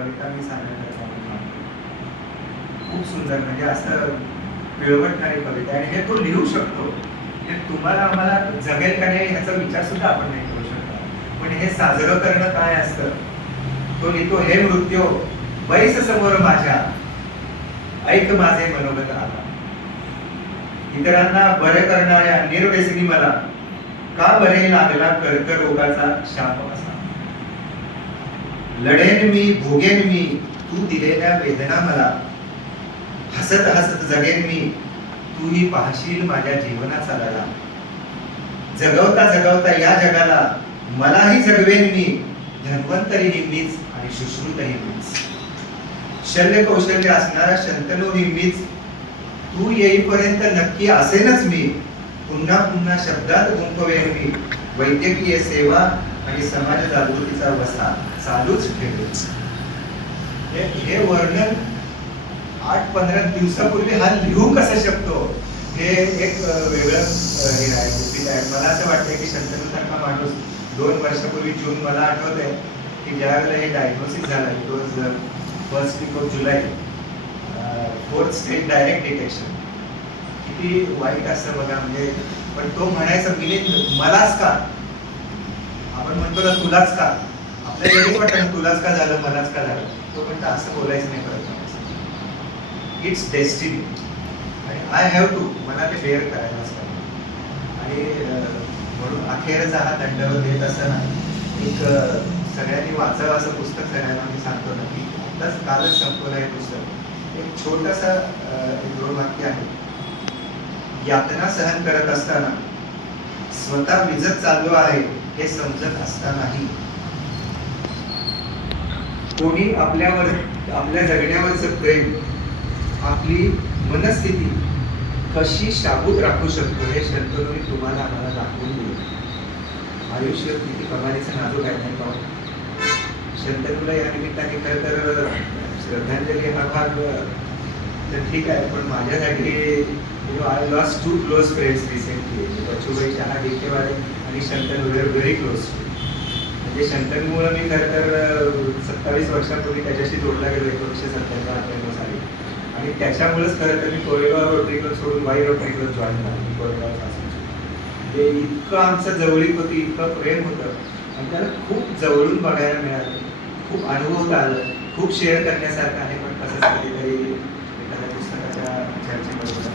कविता मी सांगण्याचा खूप सुंदर, म्हणजे असं पिळवटणारी कविता आहे. हे तो लिहू शकतो, हे तुम्हाला आम्हाला जगेल का नाही ह्याचा विचार सुद्धा आपण नाही करू शकतो. पण हे साजरं करणं काय असतं, तो लिहितो, हे मृत्यू बैस समोर माझ्या, ऐक माझे मनोगत आला. इतरांना बरे करणाऱ्या निर्व्यसनी मला का बरे लागला कर्करोगाचा शाप असा. लढेन मी, भोगेन मी तू दिलेल्या वेदना मला, हसत हसत जगेन मी तूही पाहशील माझ्या जीवनाचा लढा. जगवता जगवता या जगाला मलाही जगवेन मी, धन्वंतरीही मीच आणि सुश्रुतही मीच. शल्य कौशल्य असणारा शंतनूही मीच, तू येईपर्यंत नक्की असेनच मी. पुन्हा पुन्हा शब्दात गुंतवेन मी, वैद्यकीय सेवा आणि समाज जागृतीचा वसा चालूच ठेवेन. हे वर्णन 8-15 दिवसापूर्वी हा लिहू कसं शकतो, हे एक वेगळं हे आहे, गुपित आहे. मला असं वाटतंय की शंतनूसारखा माणूस 2 वर्षापूर्वी जून, मला आठवत आहे की ज्या वेळेला हे डायग्नोसिस झालं, it was first week of जुलै, 4th स्टेज डायरेक्ट डिटेक्शन. किती वाईट असतं बघा. म्हणजे पण तो म्हणायचा मिलिंद मलाच का, आपण म्हणतो ना तुलाच का, आपल्याला हे वाटतं तुलाच का झालं, मलाच का झालं. तो म्हणतो असं बोलायचं नाही परत, इट्स डेस्टिनी आणि आय हॅव टू, मला ते बेअर करायला असतं. आणि म्हणून अखेरचा हा दंडवत देत असताना एक सगळ्यांनी वाचावं असं पुस्तक सगळ्यांना मी सांगतो ना, की आताच कालच संपवलं हे पुस्तक. एक छोटंसं 1-2 वाक्य आहे. यातना सहन करत असताना, स्वतः विजत चाललो आहे हे समजत असतानाही, कोणी आपल्यावर, आपल्या जगण्यावरचं प्रेम, आपली मनस्थिती कशी शाबूत राखू शकतो हे शंतनूने तुम्हाला आम्हाला दाखवून दिलं. आयुष्य किती कमालीचं नाजूक आहे नाही का. शंतनूला या निमित्ताने खरं तर श्रद्धांजली हा भाग तर ठीक आहे, पण माझ्यासाठी I lost 2 close friends recently. Bachubhai चहा डिकेवाले आणि शंतनू वेर व्हेरी क्लोज. म्हणजे शंतनूमुळं मी खरं तर 27 वर्षापूर्वी त्याच्याशी जोडला गेलो 1997 साली. आणि त्याच्यामुळेच खरं तर मी कोरेगाव रोटरी क्लब सोडून वाई रोटरी क्लब जॉईन झालो. कोरेगाव सासूची म्हणजे इतकं आमचं जवळीक होती, इतकं प्रेम होतं आणि त्याला खूप जवळून बघायला मिळालं, खूप अनुभव आलं, खूप शेअर करण्यासारखं आहे. पण तसंच कधीतरी एखाद्या पुस्तकाच्या चर्चेबरोबर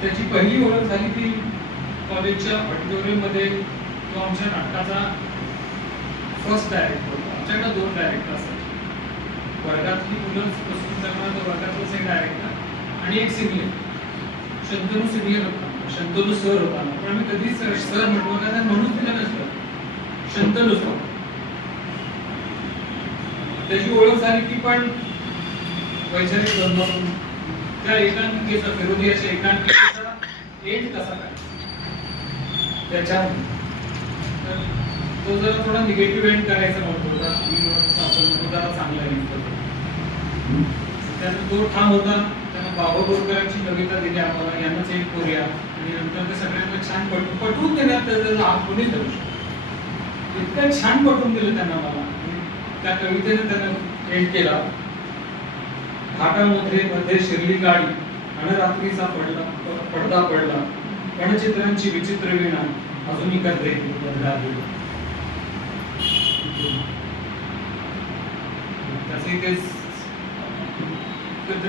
त्याची पहिली ओळख झाली ती कॉलेजच्या ऑडिटोरियम मध्ये. तो आमच्या नाटकाचा फर्स्ट डायरेक्टर होता. आमच्याकडे 2 डायरेक्टर असायचे. वर्गातली मुलं बसून करणार तर वर्गातलाच एक डायरेक्टर आणि एक सिनियर. शंतनू सिनियर होता, शंतनू सर होता. पण आम्ही कधीच सर म्हटलं का म्हणून दिलं नसतं, शंतनू सर. त्याची ओळख झाली की पण वैचारिक द्वंद्वातून त्या एकांकिकेचा, फिरोधी अशा एकांकिकेचा एंड कसा काय त्याच्या तो जरा थोडा निगेटिव्ह एंड करायचा म्हणतो होता. आपण जरा चांगला एंड करतो. त्याचा तो ठाम होता. त्यांना बाबा बोरकरांची कविता दिली आम्हाला, यांनाच एंड करूया. आणि नंतर ते सगळ्यांना छान पटवून देण्यात त्याचा हात कोणीच धरू शकतो. इतकं छान पटवून दिलं त्यांना मला. त्या कवितेने त्यांना एंड केला. घाटामध्ये शिरली गाडी आणि रात्रीचा पडदा पडला, गणचित्रांची विचित्र वीणा अजूनही करते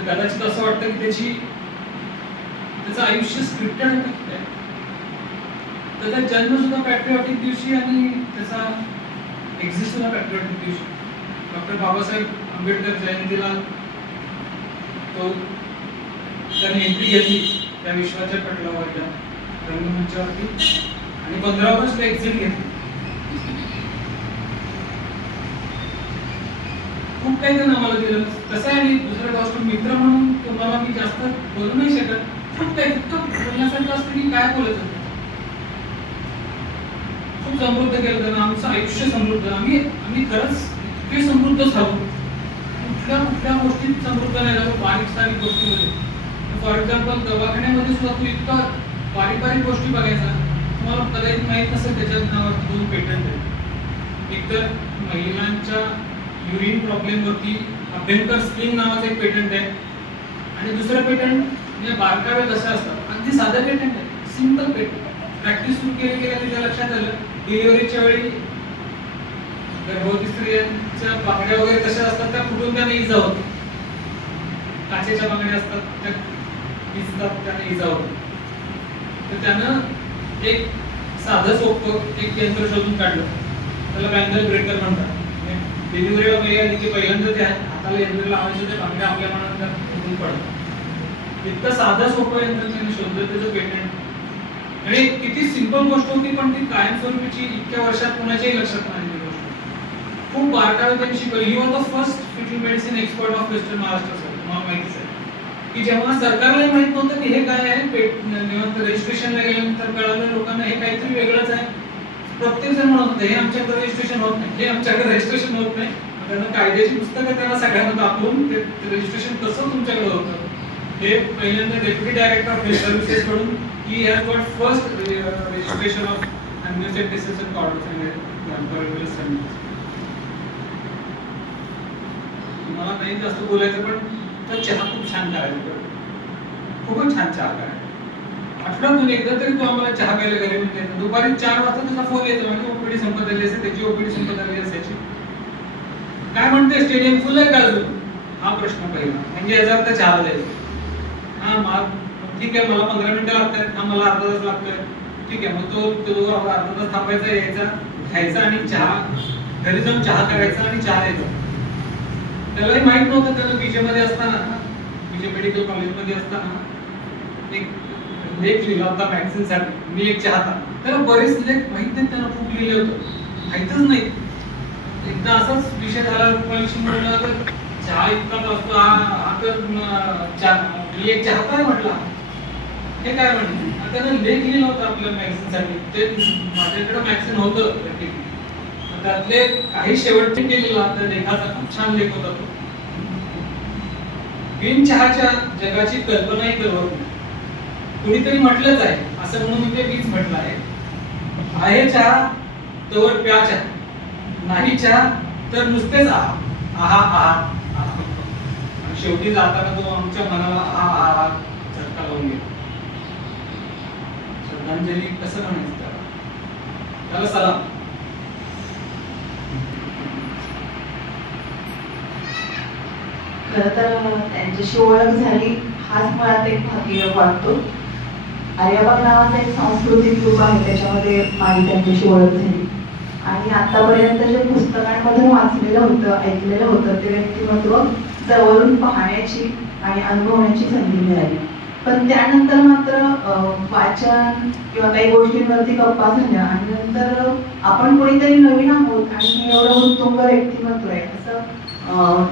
कदाचित असं वाटतं की त्याचं आयुष्य स्क्रिप्टेड होतं. त्याचा जन्म सुद्धा पॅट्रिऑटिक दिवशी आणि त्याचा एक्झिस्ट सुद्धा पॅट्रिऑटिक दिवशी. डॉक्टर बाबासाहेब आंबेडकर जयंतीला तो त्याने एंट्री घेतली त्या विश्वाच्या पटलावरच्या रंगमंचावरती आणि 15 ऑगस्टला एक्झिट घेतली. खूप काही त्यांना आम्हाला दिलं. कसं आहे, आणि दुसरं गोष्ट मित्र म्हणून तुम्हाला मी जास्त बोलू नाही शकत. खूप काही इतकं बोलण्यासारखं असतं की काय बोलायचं. खूप समृद्ध केलं त्यांना आमचं आयुष्य. समृद्ध आम्ही खरंच इतके समृद्ध झालो. कुठल्या गोष्टीत समृद्ध नाही झालो, बारीक सारीक गोष्टीमध्ये फॉर एक्झाम्पल दवाखान्यामध्ये सुद्धा तू इतका बारीक गोष्टी बघायचा, तुम्हाला कदाचित माहीत नसेल त्याच्या नावावर 2 पेटंट आहेत. एक तर महिलांच्या युरिन प्रॉब्लेमवरती अभ्यंकर स्प्रिंग नावाचं एक पेटंट आहे, आणि दुसरं पेटंट म्हणजे बारकावे कसे असतात, अगदी साधं पेटंट आहे, सिंपल पेटंट. प्रॅक्टिस सुरू केली गेल्या त्याच्या लक्षात आलं डिलिव्हरीच्या वेळी गर्भवती स्त्रियांच्या बांगड्या वगैरे कशा असतात त्या फुटून त्यांना इजा होते. काचेच्या बांगड्या असतात त्या भिजतात, त्यांना इजा होते. तर त्यानं एक साधं सोपं एक यंत्र शोधून काढलं, त्याला बँगल ब्रेकर म्हणतात. डिलिव्हरीला पहिल्यांदा ते हाताला यंत्र लावायचं, ते बांगड्या आपल्या मनात फुटून पडतात. इतकं साधं सोपं यंत्र त्यांनी शोधलं, त्याचं पेटंट. आणि किती सिंपल गोष्ट होती, पण ती कायमस्वरूपीची इतक्या वर्षात कोणाच्याही लक्षात नाही आली गोष्ट. खूप बारकावे त्यांनी शिकवली. He was the first fetal medicine expert of western Maharashtra. Sir तुम्हाला माहितीच आहे की जेव्हा सरकारलाही माहित नव्हतं की हे काय आहे, रजिस्ट्रेशनला गेल्यानंतर कळालं लोकांना हे काहीतरी वेगळंच आहे. प्रत्येक जण म्हणत होते हे आमच्याकडे रजिस्ट्रेशन होत नाही, हे आमच्याकडे रजिस्ट्रेशन होत नाही. त्यांना कायद्याची पुस्तकं त्यांना सगळ्यांना दाखवून ते रजिस्ट्रेशन कसं तुमच्याकडे होतं हे पहिल्यांदा deputy director of health services कडून he has got first registration of ambulance and कॉर्डर्स अँड मला नाही जास्त बोलायचं, पण तो चहा खूप छान करायचा, खूपच छान चहा करायचा. आठवड्यातून एकदा तरी तो आम्हाला चहा प्यायला घरी म्हणते. दुपारी 4 वाजता त्याचा फोन येतो आणि ओपीडी संपत आली असेल, त्याची ओपीडी संपत आली असायची. काय म्हणते स्टेडियम फुल आहे का अजून, हा प्रश्न पहिला. म्हणजे याचा अर्थ चहा द्यायचा. हा ठीक आहे, मला 15 मिनिटं लागतात, हा मला अर्धा तास लागतोय, ठीक आहे. मग तो अर्धा तास थांबायचा, यायचा, खायचा आणि चहा घरी जाऊन चहा करायचा आणि चहा द्यायचा. त्यालाही माहित नव्हतं. त्याला बीजे मध्ये असताना, बीजे मेडिकल कॉलेजमध्ये असताना एक लेख लिहिला होता मॅगझिनसाठी, मी एक चाहता. त्याला बरेच लेख माहित नाहीत, त्याला खूप लिहिले होतं, माहितच नाही. एकदा असाच विषय झाला रुपालीशी म्हणलं तर चहा इतका असतो, हा तर मी एक चाहता आहे म्हटला, हे काय म्हणते. त्यानं लेख लिहिला होता आपल्या मॅगझिनसाठी. ते माझ्याकडे मॅगझिन होतं, त्यातले काही शेवटचे केलेला त्या लेखाचा खूप छान लेख होता तो. बिन चहाच्या जगाची कल्पनाही करवत नाही. कुणीतरी म्हटलंच आहे असं म्हणून ते मीच म्हटलं आहे चहा तर प्या चहा, नाही चहा तर नुसतेच आहा आहा आहा आहा. आणि शेवटी जाताना तो आमच्या मनाला आहा आहा झटका लावून गेला. श्रद्धांजली कसं म्हणायचं त्याला सलाम. खरं तर त्यांच्याशी ओळख झाली हाच मुळात एक भाग्य वाटतो. आर्याबाग नावाचा एक सांस्कृतिक ग्रुप आहे, त्याच्यामध्ये माझी त्यांच्याशी ओळख झाली. आणि आतापर्यंत जे पुस्तकांमधून वाचलेलं होतं, ऐकलेलं होतं, ते व्यक्तिमत्व जवळून पाहण्याची आणि अनुभवण्याची संधी मिळाली. पण त्यानंतर मात्र वाचन किंवा काही गोष्टींवरती गप्पा झाल्या आणि नंतर आपण कोणीतरी नवीन आहोत आणि हे एवढं उत्तुंग व्यक्तिमत्व आहे असं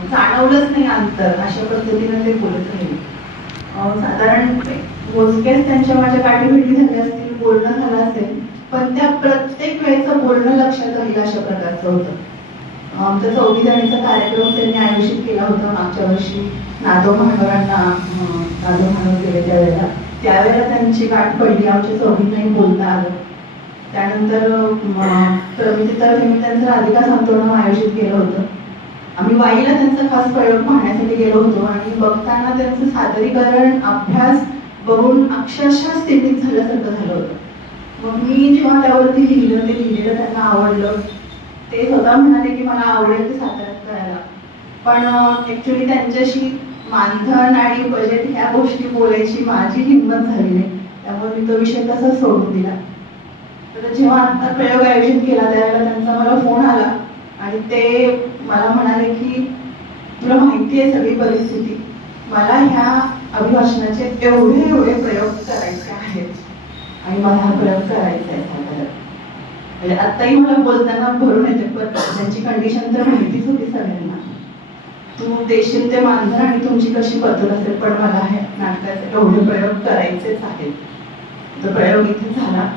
जाणवलंच नाही अंतर. अशा पद्धतीने ते बोलत राहिले. साधारण मोजकेच त्यांच्या माझ्या गाठीभेटी झाल्या असतील, बोलणं झालं असेल, पण त्या प्रत्येक वेळेचं बोलणं लक्षात राहील अशा प्रकारचं होतं. आमचा 24 जणीचा कार्यक्रम त्यांनी आयोजित केला होता मागच्या वर्षी. नादो महानवरांना नादो महानवर गेले त्यावेळेला त्यांची गाठ पडली, आमच्या 24 बोलता आलं. त्यानंतर प्रमितीतर्फे मी त्यांचं राधिका संतोलन आयोजित केलं होतं. आम्ही वाईला त्यांचा खास प्रयोग पाहण्यासाठी गेलो होतो आणि बघताना त्यांचं सादरीकरण अभ्यास बघून अक्षरशः स्थितीत झाल्यासारखं झालं होतं. मग मी जेव्हा त्यावरती लिहिलं, ते लिहिलेलं त्यांना आवडलं. ते स्वतः म्हणाले की मला आवडेल ते साताऱ्यात करायला. पण ऍक्च्युली त्यांच्याशी मानधन आणि बजेट ह्या गोष्टी बोलायची माझी हिंमत झाली नाही, त्यामुळे मी तो विषय तसाच सोडून दिला. तर जेव्हा आता प्रयोग आयोजित केला त्यावेळेला त्यांचा मला फोन आला आणि ते मला म्हणाले की तुला माहिती आहे सगळी परिस्थिती, मला ह्या अभिभाषणाचे एवढे प्रयोग करायचे आहेत आणि मला हा प्रयोग करायचा आहे साताऱ्यात. म्हणजे आत्ताही मला बोलताना भरून येते, पण त्यांची कंडिशन तर माहितीच होती सगळ्यांना. तू देशील ते मानधन आणि तुमची कशी पद्धत असेल, पण मला हे नाटकाचे एवढे प्रयोग करायचेच आहेत. तो प्रयोग इथे झाला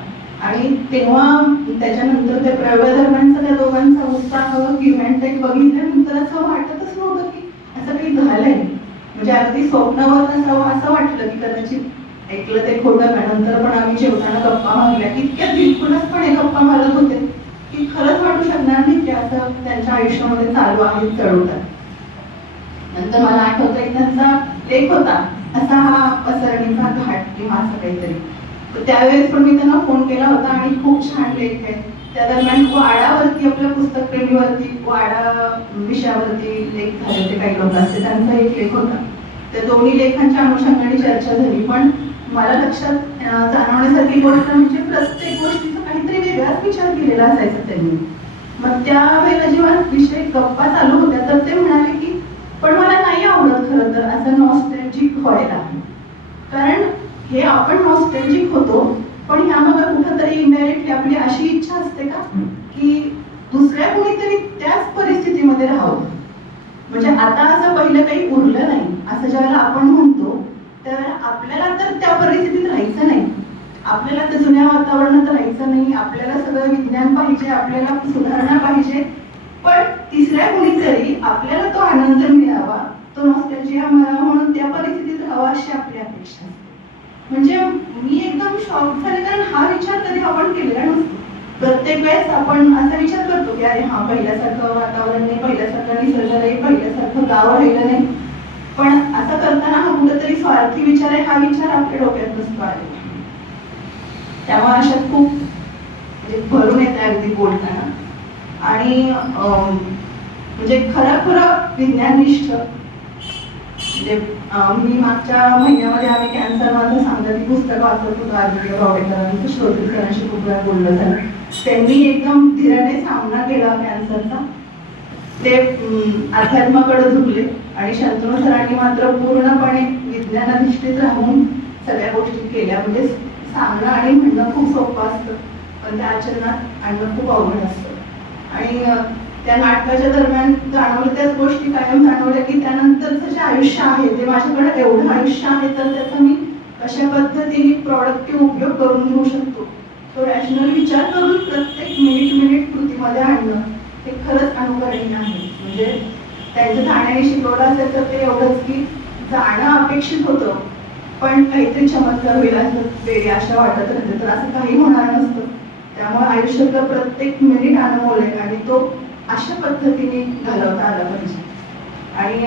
आणि तेव्हा त्याच्यानंतर त्या प्रयोगादरम्यानचा त्या दोघांचा उत्साह इव्हेंट एक बघितल्यानंतर असं वाटतच नव्हतं की असं काही झालंय. म्हणजे अगदी स्वप्नावर नसावं असं वाटलं की कदाचित ऐकलं ते खोटं का. नंतर पण आम्ही जेवताना गप्पा मारल्या, इतक्या बिलकुलचपणे गप्पा मारत होते की खरंच वाटू शकणार नाही की असं त्यांच्या आयुष्यामध्ये चालू आहे चढउतार. नंतर मला आठवतंय त्यांचा लेख होता असा हा पसरणीचा घाट किंवा असं काहीतरी. तर त्यावेळेस पण मी त्यांना फोन केला होता आणि खूप छान लेख आहे. त्या दरम्यान वाडावरती आपल्या पुस्तक प्रेमीवरती वाडा विषयावरती लेख झाले होते काही लोकांचे, त्यांचा एक लेख होता. त्या दोन्ही लेखांच्या अनुषंगाने चर्चा झाली. पण मला लक्षात जाणवण्यासारखी गोष्ट म्हणजे प्रत्येक गोष्टीचा काहीतरी वेगळाच विचार केलेला असायचा त्यांनी. मग त्यावेळेला जेव्हा विषय गप्पा चालू होत्या तर ते म्हणाले की पण मला नाही आवडत खरं तर असं नॉस्टॅल्जिक व्हायला. कारण हे आपण नॉस्टॅल्जिक होतो पण ह्यामध्ये कुठंतरी इनडायरेक्टली आपली अशी इच्छा असते का की दुसऱ्या कोणीतरी त्याच परिस्थितीमध्ये राहावं. म्हणजे आता असं पहिलं काही उरलं नाही असं ज्यावेळेला आपण म्हणतो त्यावेळेला आपल्याला तर त्या परिस्थितीत राहायचं नाही, आपल्याला त्या जुन्या वातावरणात राहायचं नाही, आपल्याला सगळं विज्ञान पाहिजे, आपल्याला सुधारणा पाहिजे. पण तिसऱ्या कोणीतरी आपल्याला तो आनंद मिळावा, तो नॉस्टॅल्जिया मिळावा म्हणून त्या परिस्थितीत राहावा अशी आपली अपेक्षा असते. म्हणजे मी एकदम शॉक झाले कारण हा विचार कधी आपण केलेला नसतो. प्रत्येक वेळेस आपण असा विचार करतो की अरे हा पहिल्यासारखं वातावरण नाही, पहिल्यासारखं निसर्ग नाही, पहिल्यासारखं गाव राहिलं नाही. पण असं करताना हा कुठेतरी स्वार्थी विचार आहे, हा विचार आपल्या डोक्यात नसतो आलेला. त्यामुळे अशात खूप म्हणजे भरून येते अगदी बोलताना. आणि म्हणजे खरं विज्ञाननिष्ठ म्हणजे मी मागच्या महिन्यामध्ये आम्ही कॅन्सर माझं सांगती पुस्तक वाचत होतो आदित्य गावडेकरांचं, श्रोतेकरांशी खूप वेळा बोलणं झालं. त्यांनी एकदम धीराने सामना केला कॅन्सरचा. ते अध्यात्माकडे झुकले आणि शंतनू सरांनी मात्र पूर्णपणे विज्ञानाधिष्ठित राहून सगळ्या गोष्टी केल्या. म्हणजे सांगणं आणि म्हणणं खूप सोपं असतं पण त्या आचरणात आणणं खूप अवघड असतं. आणि त्या नाटकाच्या दरम्यान जाणवलं त्याच गोष्टी कायम जाणवल्या की त्यानंतरचं जे आयुष्य आहे ते माझ्याकडे एवढं आयुष्य आहे तर त्याचा मी कशा पद्धतीने प्रॉडक्टिव्ह उपयोग करून घेऊ शकतो, तो रॅशनल विचार करून प्रत्येक मिनिट कृतीमध्ये आणणं हे खरंच अनुकरणीय आहे. म्हणजे त्यांच्या जाण्याने शिकवलं असेल तर ते एवढंच की जाणं अपेक्षित होतं पण काहीतरी चमत्कार होईल असं वेगळी आशा वाटत राहते, तर असं काही होणार नसतं. त्यामुळे आयुष्यातलं प्रत्येक मिनिट अनमोल आहे आणि तो अशा पद्धतीने घालवता आला पाहिजे. आणि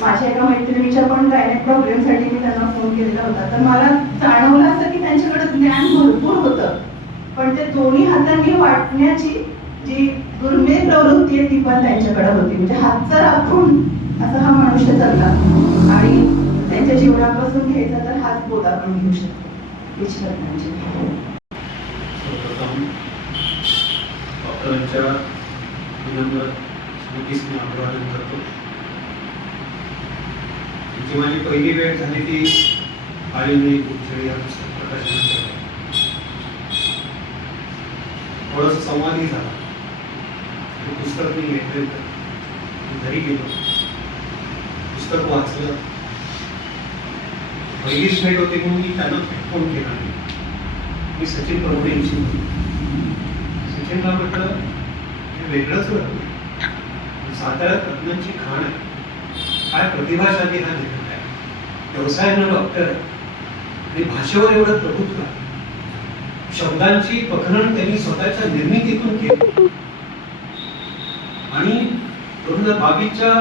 माझ्या एका मैत्रिणीच्या पण गायनेक प्रॉब्लेमसाठी मी त्यांना फोन केलेला होता. तर मला जाणवलं असं की त्यांच्याकडे ज्ञान भरपूर होतं पण ते दोन्ही हातांनी वाटण्याची जी दुर्मिळ प्रवृत्ती आहे ती पण त्यांच्याकडे होती. म्हणजे हातचा राखून असा हा मनुष्य चालला आणि त्यांच्या जीवनापासून घ्यायचा तर हाच बोध आपण घेऊ शकतो. ईश्वरांची डॉक्टरांच्या विनम्र स्मृतीस मी अभिवादन करतो. जी माझी पहिली वेळ झाली ती आळीने कुठेतरी या पुस्तक प्रकाशनात थोडंसं संवादही झाला. पुस्तक मी घेतलं घरी गेलो, पुस्तक वाचलं. पहिलीच भेट होती म्हणून मी त्यांना फोन केला. मी सचिन प्रभू यांची सचिनला म्हटलं हे वेगळंच होतं, साताऱ्यात रत्नांची खाण आहे, काय प्रतिभाशाली हा लेखक आहे, व्यवसायानं डॉक्टर आहे आणि भाषेवर एवढं प्रभुत्व आहे. शब्दांची पखरण त्यांनी स्वतःच्या निर्मितीतून केली आणि 2022च्या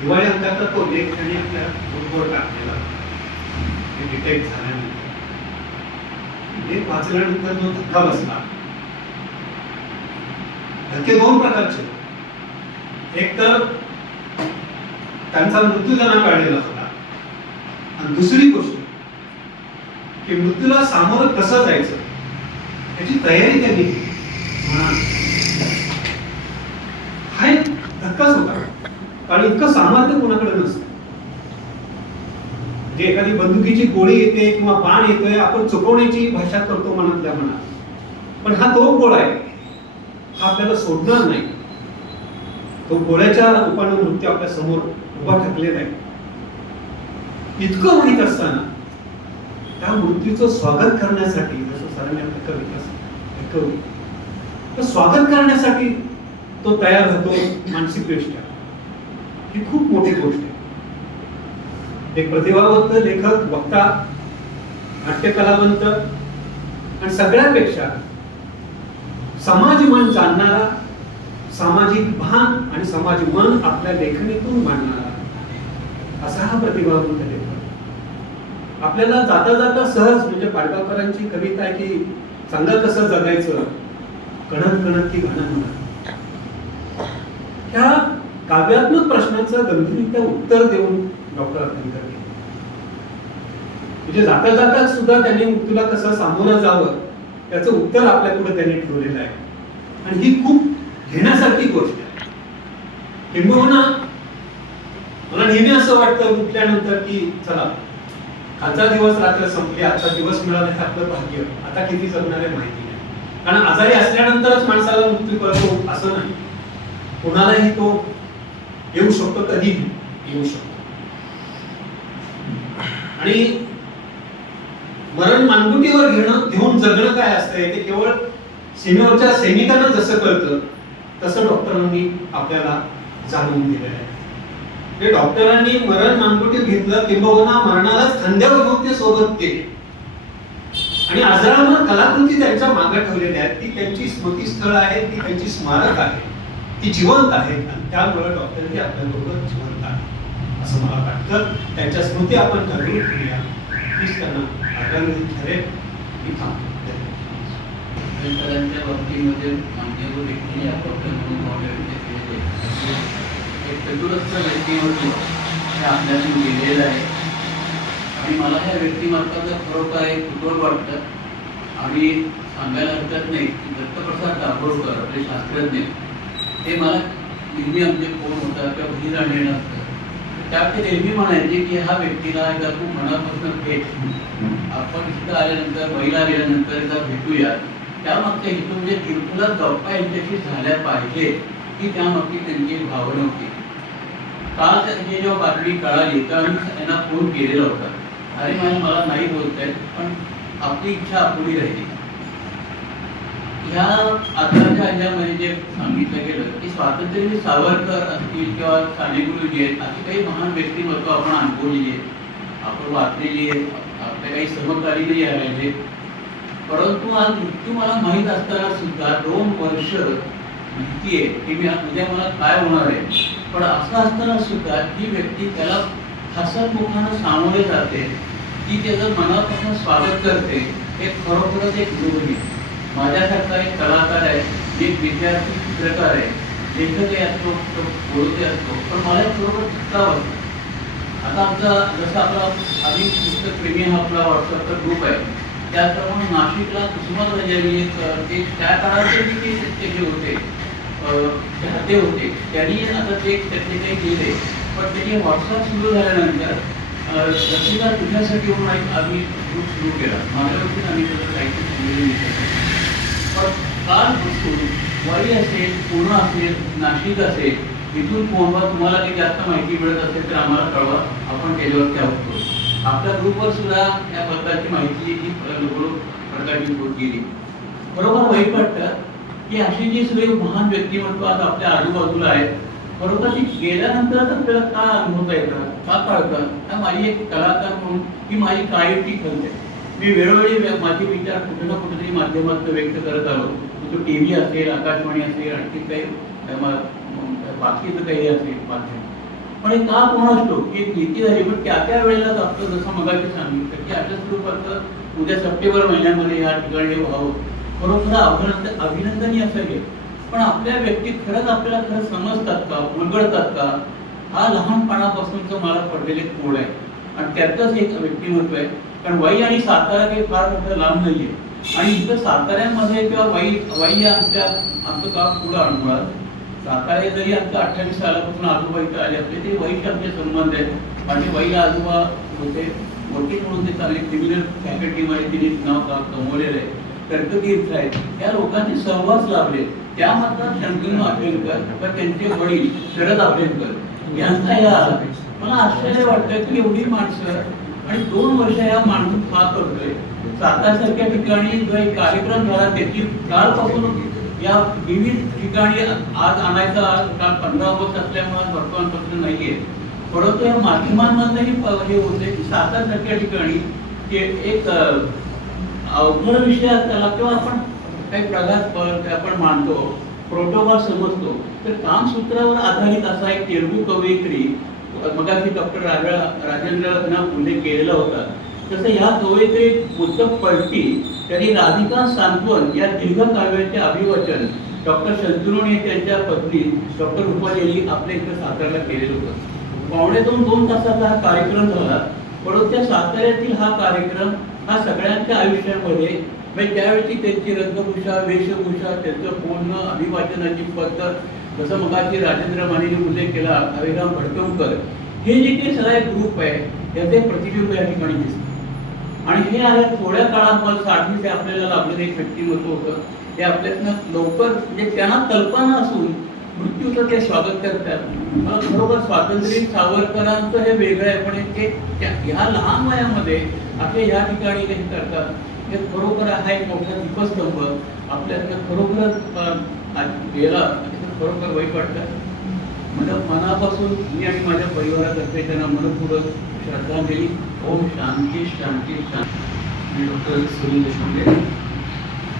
दिवाळी अंकाचा तो लेख त्यांनी आपल्या बुकवर टाकलेला. डिटेक्ट झाल्यानंतर लेख वाचल्यानंतर जो धक्का बसला. धक्के दोन प्रकारचे. एक तर त्यांचा मृत्यू त्यांना कळलेला होता आणि दुसरी गोष्ट की मृत्यूला सामोरं कसं जायचं याची तयारी त्यांनी केली. हा एक धक्काच होता कारण इतकं सामर्थ्य कोणाकडे नसतं. जे एखादी बंदुकीची गोळी येते किंवा बाण येतोय आपण चुकवण्याची भाषा करतो मनातल्या मनात, पण हा तो गोळा आहे, हा आपल्याला सोडणार नाही. तो गोळ्याच्या रूपाने मृत्यू आपल्या समोर उभा ठाकलेला आहे. इतकं माहीत असताना त्या मृत्यूचं स्वागत करण्यासाठी, जसं सरांनी आपल्या कविता ऐकवली, तर स्वागत करण्यासाठी तो तयार होतो मानसिकदृष्ट्या. ही खूप मोठी गोष्ट आहे. एक प्रतिभावंत लेखक, वक्ता, नाट्यकलावंत आणि सगळ्यापेक्षा समाज मन जाणणारा, सामाजिक भान आणि समाज मन आपल्या लेखणीतून मांडणारा असा हा प्रतिभावंत लेखक. आपल्याला जाता जाता सहज म्हणजे पाडगावकरांची कविता आहे की चांगलं कसं जगायचं, कणत कणत की घन म्हणा, ह्या काव्यात्मक प्रश्नाचं गंभीररित्या उत्तर देऊन डॉक्टर अभ्यंकर गेले. म्हणजे जाता जाता सुद्धा त्यांनी मृत्यूला कसं सामोरं जावं त्याचं उत्तर आपल्या पुढे त्यांनी ठेवलेलं आहे. आणि ही खूप घेण्यासारखी गोष्ट आहे. किंबहुना मला नेहमी असं वाटतं उठल्यानंतर की चला कालचा दिवस रात्र संपली, आजचा दिवस मिळाला हे आपलं भाग्य, आता किती जगणार आहे माहिती नाही. कारण आजारी असल्यानंतरच माणसाला मृत्यू कळतो असं नाही, कोणालाही तो येऊ शकतो, कधीही येऊ शकतो. आणि मरण मानगुटीवर घेऊन जगणं काय असतंय ते केवळ सीमेवरच्या सैनिकांना जसं कळतं तसं डॉक्टरांनी आपल्याला जाणून दिलेलं आहे. ते डॉक्टरांनी मरण मानगुटीत घेतलं, किंबहुना मरणालाच खांद्यावर घेऊन ते सोबत केले. आणि अजरामर कलाकृती त्यांच्या मागे ठेवलेल्या आहेत. ती त्यांची स्मृतीस्थळ आहेत, ती त्यांची स्मारक आहे, ती जिवंत आहेत. आणि त्यामुळे डॉक्टरही आपल्याबरोबर जिवंत आहे असं मला वाटतं. त्यांच्या स्मृती आपण जागृत ठेवूया, हीच त्यांना आदरांजली ठरेल. मी थांबतो. त्यांच्या बाबतीमध्ये मान्यवर व्यक्तीने आपल्या म्हणून भाव व्यक्त केलेले एक चतुरस्थ व्यक्तिमत्व हे आपल्याला गेलेलं आहे. आणि मला ह्या व्यक्तिमत्वाचं खरोखर एक कुतूहल वाटतं. आणि सांगायला हरकत नाही की दत्तप्रसाद दाभोळकर आपले शास्त्रज्ञ ते मला नेहमी आमचे फोन होता किंवा बहिर आणलेलं असतं, त्या ते नेहमी म्हणायचे की ह्या व्यक्तीला एकदा तू मनापासून भेट, आपण इथं आल्यानंतर महिला आल्यानंतर एकदा भेटूया. त्यामागचा हेतू म्हणजे तिरफुला गप्पा यांच्याशी झाल्या पाहिजे ही त्यामागची त्यांची एक भावना होती. काल त्यांची जेव्हा बातमी कळाली तेव्हा मी त्यांना फोन केलेला होता, अरे मला नाही बोलत आहेत पण आपली इच्छा अपुरी राहिली. ह्या आताच्या ह्याच्यामध्ये जे सांगितलं गेलं की स्वातंत्र्यवीर सावरकर असतील किंवा साने गुरुजी आहेत, अशी काही महान व्यक्तिमत्व आपण अनुभवलेली आहेत, आपण वाचलेली आहेत, आपल्या काही सहकारीने राहिले. परंतु आज मृत्यू मला माहीत असताना सुद्धा 2 वर्ष माहिती आहे की मी उद्या मला काय होणार आहे, पण असं असताना सुद्धा ही व्यक्ती त्याला हसतमुखानं सामोरे जाते, ती त्याचं मनापासून स्वागत करते. हे खरोखरच एक गुरुही माझ्यासारखा एक कलाकार आहे, एक विद्यार्थी चित्रकार आहे, लेखकही असतो, तो बोलते असतो, पण मला खरोखर धक्का वाटतो. आता आमचा जसा आपला आम्ही पुस्तक प्रेमी हा आपला व्हॉट्सअपचा ग्रुप आहे, त्याप्रमाणे नाशिकला कुसुमात रजावी ते त्या काळाचे ते जे होते चाहते होते त्यांनी आता ते त्यातले काही केले. पण त्यांनी व्हॉट्सअप सुरू झाल्यानंतर रसिका तुझ्यासाठी म्हणून आम्ही ग्रुप सुरू केला. माझ्या वतीने आम्ही त्याचं काहीतरी पण काल बसून वाई असेल, पुणे असेल, नाशिक असेल, इथून पोहोचवा, तुम्हाला काही जास्त माहिती मिळत असेल तर आम्हाला कळवा, आपण त्याच्यावरती आहोत. आपल्या ग्रुपवर सुद्धा या प्रकारची माहिती ही प्रकारची होत गेली. बरोबर वाईट वाटतं की अशी जी सगळी महान व्यक्तिमत्व आज आपल्या आजूबाजूला आहेत, बरोबर ती गेल्यानंतरच आपल्याला का अनुभवता येतं, का कळतं. तर माझी एक कलाकार म्हणून ही माझी काळजी ठरते. मी वेळोवेळी माझे विचार कुठे ना कुठेतरी माध्यमातून व्यक्त करत आलो. तो टी व्ही असेल, आकाशवाणी असेल, आणखी काही बाकीचं काही असेल माध्यम. पण हे का कोण असतो की एक नीती झाली, पण त्या वेळेलाच आपलं जसं मगाशी सांगितलं की अशा स्वरूपाचं उद्या सप्टेंबर महिन्यामध्ये या ठिकाणी हे व्हावं, खरोखर अभिनंदनीय असेल. पण आपल्या व्यक्तीत खरंच आपल्याला खरं समजतात का, उलगडतात का, हा लहानपणापासूनचं मला पडलेले कोड आहे. आणि त्यातच एक व्यक्तिमत्व आहे. कारण वाई आणि सातारा काही फार मोठं लांब नाहीये. आणि इथं साताऱ्यामध्ये किंवा वाई आमचं गाव पुढं आणणार. सातारा जरी आमचं 28 सालापासून आजोबा इथं आले असले तरी वाईचे आमचे संबंध आहेत. आणि वाईला आजोबा होते, वकील म्हणून ते चांगले क्रिमिनल फॅकल्टीमध्ये तिने नाव कमवलेलं आहे. तर्कतीर्थ आहेत, त्या लोकांचे सहवास लाभले. त्यामधला शंतनू अभ्यंकर व त्यांचे वडील शरद अभ्यंकर यांचा या मला आश्चर्य वाटतं की एवढी माणसं आणि 2 वर्ष या माणूस का करतोय. साताऱ्यासारख्या ठिकाणी जो एक कार्यक्रम झाला त्याची कालपासून या विविध ठिकाणी आज आणायचा, काल 15 ऑगस्ट असल्यामुळे वर्तमानपत्र नाहीये. परंतु या माध्यमांमधनंही हे होते की 7-8 ठिकाणी की एक अवघड विषय त्याला किंवा आपण काही प्रघात पद आपण मानतो, प्रोटोकॉल समजतो, तर कामसूत्रावर आधारित असा एक तेलुगू कवयित्री, मगाशी डॉक्टर राजेंद्रना उल्लेख केलेला होता, तसं ह्या कवयित्री मुत्तम पलटी त्यांनी राधिका सांत्वन या दीर्घ काव्याचे अभिवाचन डॉक्टर शंतनुनी त्यांच्या पत्नी डॉक्टर रुपाली यांनी आपल्या इथं साताऱ्याला केलेलं होतं. 2.5 तासाचा हा कार्यक्रम झाला. परंतु त्या साताऱ्यातील हा कार्यक्रम हा सगळ्यांच्या आयुष्यामध्ये म्हणजे त्यावेळी त्यांची रंगभूषा, वेशभूषा, त्यांचं बोलणं, अभिवाचनाची पद्धत, जसं मगाशी राजेंद्र मानेने उल्लेख केला, अभिराम भडकमकर, हे जे काही सगळा एक ग्रुप आहे त्याचे प्रतिबिंब या ठिकाणी दिसतं. आणि हे आहे थोड्या काळात साठीचे आपल्याला लाभलेलं एक व्यक्तिमत्व होतं. ते आपल्यातनं लवकर म्हणजे त्यांना कल्पना असून मृत्यूचं ते स्वागत करतात. मला खरोखर स्वातंत्र्य सावरकरांचं हे वेगळं आहे, पण ते ह्या लहान वयामध्ये असे ह्या ठिकाणी हे करतात. हे खरोखर हा एक मोठा दीपस्तंभ आपल्यातनं खरोखरच गेला, खरोखर वाईट वाटतं. मनापासून मी आणि माझ्या परिवारातर्फे त्यांना मनपूर्वक श्रद्धांजली. ओम शांती शांती शांती. मी डॉक्टर सुनील देशपांडे,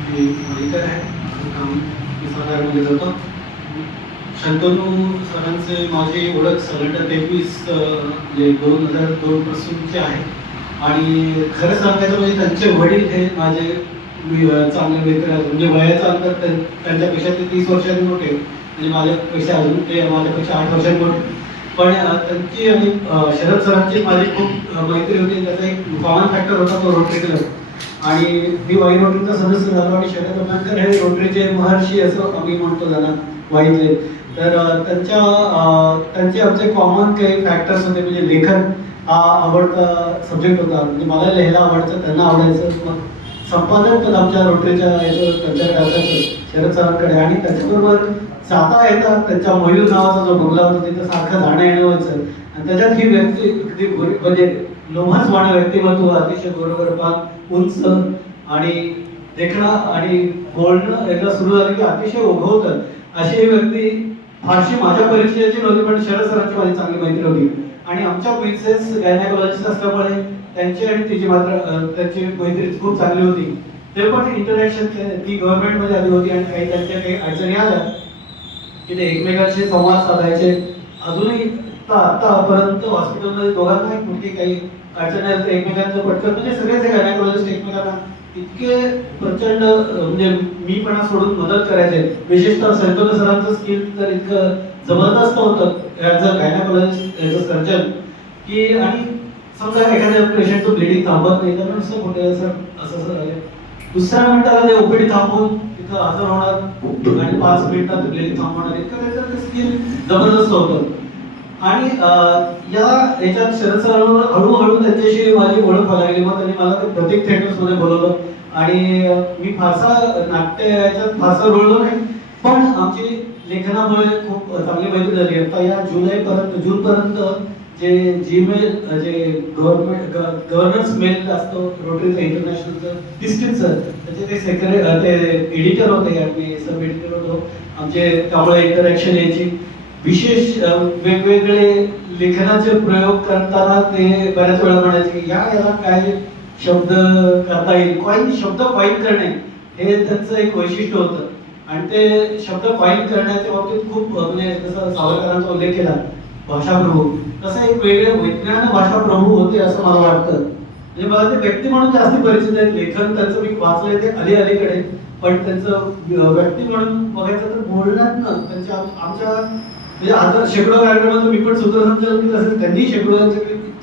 मी मेडिकल आहे, माझं काम किसानमध्ये जातो. शंतनू सरांचे माझी ओळख सलंडर 23 म्हणजे 2002 पासूनची आहे. आणि खरं सांगायचं म्हणजे त्यांचे वडील हे माझे चांगले मित्र आहेत. म्हणजे वयाचं अंतर त्यांच्यापेक्षा ते 30 वर्षांनी मोठे, म्हणजे माझ्यापेक्षा अजून ते माझ्यापेक्षा 8 वर्षांनी मोठे. पण त्यांची आणि शरद सरांची माझी खूप मैत्री होती. त्याचा एक कॉमन फॅक्टर होता तो रोटरी क्लब. आणि मी वाई रोटरीचा सदस्य झालो आणि शरद अभ्यंकर हे रोटरीचे महर्षी असं आम्ही म्हणतो त्यांना वाईचे. तर त्यांचे आमचे कॉमन काही फॅक्टर्स होते. म्हणजे लेखन हा आवडता सब्जेक्ट होता, म्हणजे मला लिहायला आवडायचं, त्यांना आवडायचं. मग संपादन पद आमच्या रोटरीच्या याचं त्यांच्याकडे असायचं शरद सरांकडे. आणि त्याच्याबरोबर जाता येता त्यांच्या मयूर नावाचा जो बंगला होता तिथं सारखं जाणं येणं व्हायचं. आणि त्याच्यात ही व्यक्ती अगदी म्हणजे लोभसवाणं व्यक्तिमत्व, अतिशय बरोबर उंच आणि देखणं आणि बोलणं एकदा सुरू झालं की अतिशय ओघवतं. अशी ही व्यक्ती फारशी माझ्या परिचयाची नव्हती, पण शरद सरांची माझी चांगली मैत्री होती. आणि आमच्या मिसेस गायनेकॉलॉजिस्ट असल्यामुळे त्यांची आणि तिची मात्र त्यांची मैत्री खूप चांगली होती. ते पण इंटरॅक्शन ती गव्हर्नमेंटमध्ये आली होती आणि काही त्यांच्या काही अडचणी आल्या की ते एकमेकांशी संवाद साधायचे. अजूनही आतापर्यंत हॉस्पिटलमध्ये दोघांना कुठली काही अडचणी आल्या तर एकमेकांचं पटकन म्हणजे सगळेच गायनेकॉलॉजिस्ट एकमेकांना इतके प्रचंड म्हणजे मीपणा सोडून मदत करायचे. विशेषतः शंतनू सरांचं स्किल तर इतकं जबरदस्त होतं as a gynaecologist, as a surgeon, की आणि समजा एखाद्या पेशंटचं ब्लिडिंग थांबत नाही तर नुसतं कुठे असं झालं दुसऱ्या मिनिटाला ते ओपीडी थांबवून तिथं हजर होणार आणि 5 मिनिटात ब्लिडिंग थांबवणार, इतकं त्याचं ते स्किल जबरदस्त होतं. आणि याच्यात शरद सरांवर हळूहळू त्यांच्याशी माझी ओळख व्हायला लागली. मग त्यांनी मला ते प्रतीक थिएटर्समध्ये बोलवलं आणि मी फारसा नाट्य याच्यात फारसा रुळलो नाही, पण आमची लेखनामुळे खूप चांगली मैत्री झाली. आता या जूनपर्यंत जे जीमेल जे गव्हर्नन्स मेल असतो रोटरीचं इंटरनॅशनलचं डिस्ट्रिक्टचं, त्याचे ते ते एडिटर होते आणि सब एडिटर होतो आमचे. त्यामुळे इंटरॅक्शन यायची. विशेष वेगवेगळे लेखनाचे प्रयोग करताना ते बऱ्याच वेळा म्हणायचे की याला काय शब्द करता येईल. शब्द कॉइन करणे हे त्यांचं एक वैशिष्ट्य होतं. आणि ते शब्द कॉइन करण्याच्या बाबतीत खूप म्हणजे जसं सावरकरांचा उल्लेख केला भाषाप्रभू, तसं एक वेगळे वैज्ञानिक भाषाप्रभू होते असं मला वाटतं. म्हणजे मला ते व्यक्ती म्हणून जास्ती परिचित आहेत. लेखन त्यांचं मी वाचलंय ते अलीकडे, पण त्यांचं व्यक्ती म्हणून बघायचं तर बोलण्यातनं त्यांच्या आमच्या म्हणजे आता शेकडो कार्यक्रमात मी पण सूत्रसंचालन केलं असेल, त्यांनी शेकडो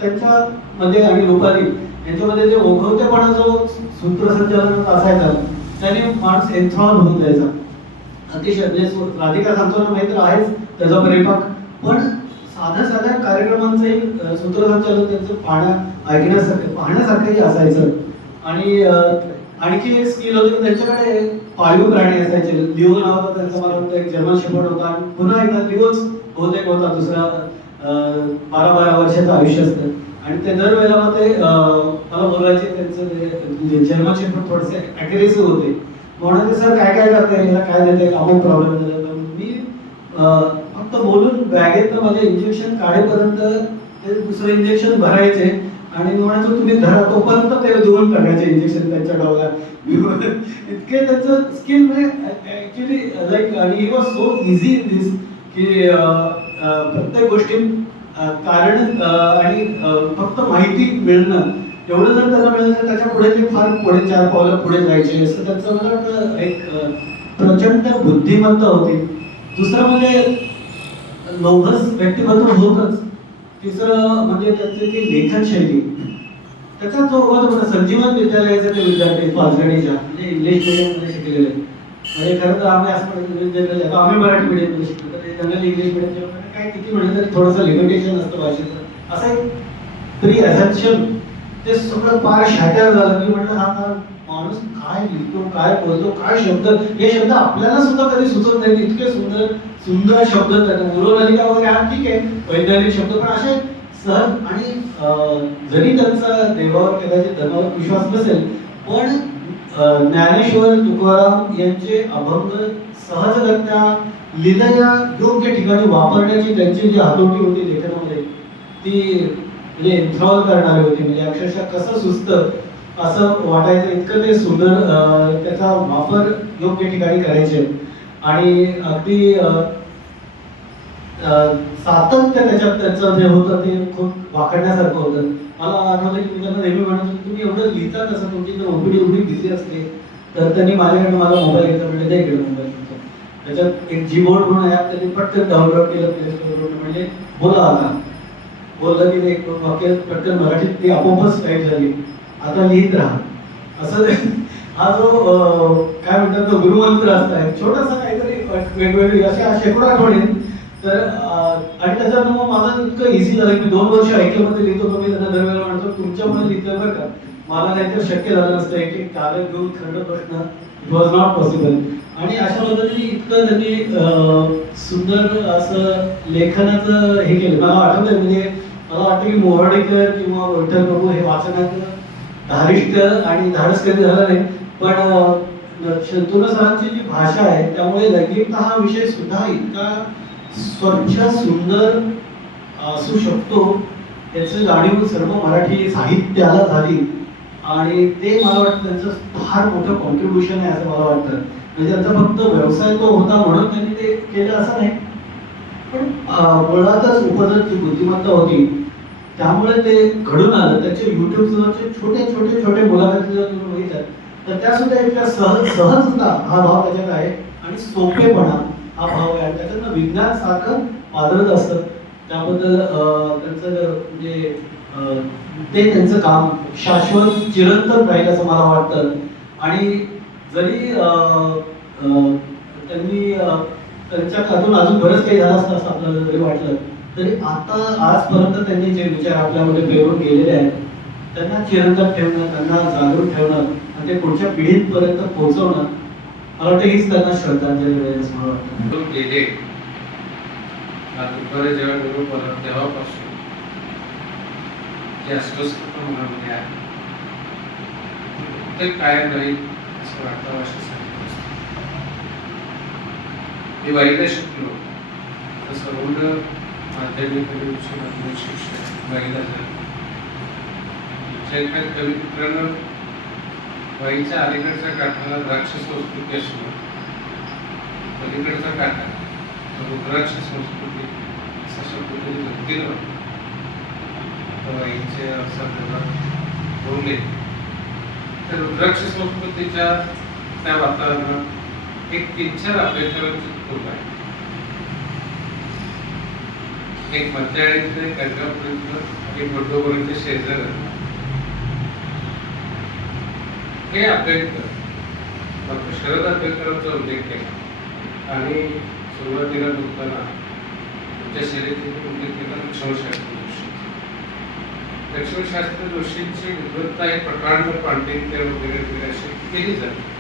त्यांच्यामध्ये आणि लोकांनी यांच्यामध्ये जे ओघवतेपणा जो सूत्रसंचालनात असायचा त्याने माणूस एन्थॉल होऊन जायचा. अतिशय म्हणजे राधिका सांत्वन माहिती आहेच त्याचा परिपाक, पण साध्या कार्यक्रमांचंही सूत्रसंचालन त्यांचं पाहण्यासारखंही असायचं. आणि आणखी एक स्किल होती की त्यांच्याकडे पाळीव प्राणी असायचे. लिओ नावाचा त्यांचा मला वाटतं एक जर्मन शेपर्ड होता. आणि पुन्हा एकदा लिओच बहुतेक होता दुसरा 12 वर्षाचं आयुष्य असतं. आणि ते दरवेळेला मग ते मला बोलायचे त्यांचं ते जर्मन शेपर्ड थोडेसे ॲग्रेसिव्ह होते. म्हणाले सर काय करते याला काय देते अमुक प्रॉब्लेम झाला. तर मी फक्त फक्त बोलून बॅगेत माझे इंजेक्शन काढेपर्यंत ते दुसरं इंजेक्शन भरायचे आणि मी म्हणायचो तुम्ही धरा, तोपर्यंत ते देऊन टाकायचे इंजेक्शन त्यांच्या डोळ्यात. इतके त्यांचं स्किल म्हणजे ऍक्च्युली लाईक, आणि he was so easy in this की प्रत्येक गोष्टी कारण आणि फक्त माहिती मिळणं एवढं जर त्याला मिळालं तर त्याच्या पुढे ते फार पुढे 4 पावलं पुढे जायचे असं त्यांचं मला वाटतं एक प्रचंड बुद्धिमत्ता होती. दुसरं म्हणजे लोभस व्यक्तिमत्व होतच. तिसरं म्हणजे त्यांची ती लेखन शैली. त्याचा जो वर्ग होता संजीवन विद्यालयाचे ते विद्यार्थी पाचगणीच्या, म्हणजे इंग्लिश मीडियममध्ये शिकलेले. म्हणजे खरं तर आम्ही असं आम्ही मराठी मीडियममध्ये शिकलो तर ते जनरल इंग्लिश मीडियमच्या काय किती म्हणलं तरी थोडंसं लिमिटेशन असतं भाषेचं. असं एक प्री असेप्शन ते सगळं पार शाटर झालं. मी म्हटलं हा माणूस काय लिहितो, काय बोलतो, काय शब्द, हे शब्द आपल्याला सुद्धा कधी सुचत नाही. इतके सुंदर सुंदर शब्द त्यात उर्वरिका वगैरे हा ठीक आहे वैज्ञानिक शब्द, पण असे सहज आणि जरी त्यांचा देवावर कदाचित धर्मावर विश्वास नसेल पण ज्ञानेश्वर तुकाराम यांचे अभंग सहजगत्या लिलया योग्य ठिकाणी वापरण्याची त्यांची जी हातोटी होती लेखनामध्ये ती म्हणजे एन्थ्रॉल करणारी होती. म्हणजे अक्षरशः कसं सुचतं असं वाटायचं, इतकं ते सुंदर त्याचा वापर योग्य ठिकाणी करायचे आणि अगदी सातत्य त्याच्यात त्याचं जे होतं ते खूप वाकडण्यासारखं होतं. मला आठवतं की मी त्यांना नेहमी म्हणत होतो तुम्ही एवढं लिहिता कसं, तुमची जर ओपीडी एवढी बिझी असते तर त्यांनी माझ्याकडे मला मोबाईल घेतला म्हणजे द्या इकडे मोबाईल. त्याच्यात एक जीबोर्ड म्हणून ॲप त्यांनी पटकन डाउनलोड केलं प्ले स्टोरवरून, म्हणजे बोला आता बोललं की एक वाक्य पटकन मराठीत ती आपोआपच टाईप झाली, आता लिहित राहा असं. हा जो काय म्हणतात तो गुरुमंत्र असता छोटासा काहीतरी वेगवेगळी अशा शेकडो आठवणी. तर आणि त्याच्यात मग माझं इतकं इझी झालं की 2 वर्ष ऐकलं मध्ये लिहित होतो मी त्यांना दरवेळेला म्हणतो तुमच्यामुळे लिहितोय बरं का, मला नाहीतर शक्य झालं नसतं एक एक कागद घेऊन खरड प्रश्न, इट वॉज नॉट पॉसिबल. आणि अशा पद्धतीने इतकं त्यांनी सुंदर असं लेखनाचं हे केलं. मला आठवतंय म्हणजे मला वाटतं की मोहर्डेकर किंवा विठ्ठल प्रभू हे वाचनाचं धारिष्ट्य आणि धाडस कधी झालं नाही, पण शंतनू सरांची जी भाषा आहे त्यामुळे लैंगिकता हा विषय सुद्धा इतका स्वच्छ सुंदर असू शकतो याची जाणीव सर्व मराठी साहित्याला झाली. आणि ते मला वाटतं त्यांचं फार मोठं कॉन्ट्रीब्युशन आहे असं मला वाटतं. म्हणजे त्यांचा फक्त व्यवसाय तो होता म्हणून त्यांनी ते केलं असं नाही, पण मुळातच उपजत जी बुद्धिमत्ता होती त्यामुळे ते घडून आलं. त्याचे युट्यूबवरचे छोटे छोटे छोटे मुलाखती जर तुम्ही बघितलं तर त्या सुद्धा इतक्या सहजता हा भाव त्याच्यात आहे आणि सोपेपणा हा भाव आहे. आणि त्याच्यातनं विज्ञान सारखं पादरत असतं. त्याबद्दल त्यांचं म्हणजे ते त्यांचं काम शाश्वत चिरंतन राहील असं मला वाटतं. आणि जरी त्यांनी त्यांच्या हातून अजून बरंच काही झालं असतं असं आपल्याला जरी वाटलं तरी आता आजपर्यंत त्यांनी जे विचार आपल्यामध्ये पेरून गेलेले आहेत त्यांना चिरंतन ठेवणं, त्यांना जागरूक ठेवणं आणि ते पुढच्या पिढीपर्यंत पोहोचवणं मला वाटतं हीच त्यांना श्रद्धांजली मिळेल असं मला वाटतं. गेले दुपारी जेव्हा निरोप आला तेव्हापासून जे अस्वस्थता मनामध्ये आहे ते काय नाही असं वाटावं असं सांगितलं असतं. मी वाईला शिकलो तर सर्व माध्यमिक आणि उच्च माध्यमिक शिक्षण वाईला झालं. एका कवित्रानं वाईच्या अलीकडच्या काठाला द्राक्ष संस्कृती असणं, पलीकडचा काठा रुद्राक्ष संस्कृती असा शब्द त्यांनी नक्कीनं वाईचे संदर्भात बोलले. तर रुद्राक्ष संस्कृतीच्या त्या वातावरणात एक 3-4 आंबेडकरांची खूप आहे. एक मध्याळीतलं, एक गंगापूरचं आणि बंडोबरीच्या शेजारी हे आंबेडकर डॉक्टर शरद आंबेडकरांचा उल्लेख केला आणि सुरुवातीला बोलताना त्यांच्या शर्यतीने उल्लेख केला लक्ष्मणशास्त्री जोशी. लक्ष्मणशास्त्री जोशींची विद्वत्ता ही प्रकांड पांडित्य वगैरे वगैरे अशी केली जाते.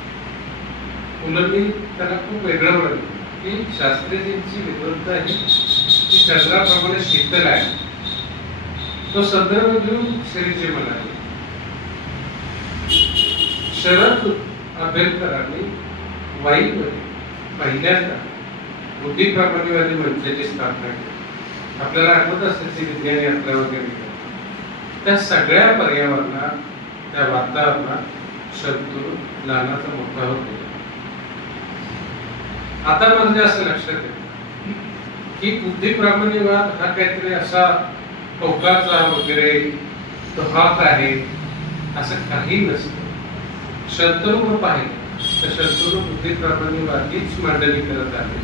मुलांनी त्याला खूप वेगळं म्हणलं की शास्त्रीजींची विद्वत्ता ही चंद्राप्रमाणे शीतल आहे. तो संदर्भ घेऊन श्रीजी म्हणाले. शरद आंबेडकरांनी वाईमध्ये पहिल्यांदा बुद्धिप्रबंधवादी मंचाची स्थापना केली. आपल्याला आठवत असेल ती विज्ञान यात्रा वगैरे. त्या सगळ्या पर्यावरणात, त्या वातावरणात शंतनू लहानाचा मोठा होत गेला. आता म्हणजे असं लक्षात येतं की बुद्धिप्रामाण्यवाद हा काहीतरी असा टोकाचा वगैरे हात आहे असं काही नसतं. शंतनू पाहिलं तर शंतनू बुद्धिप्रामाण्यवादीच मांडणी करत आहे,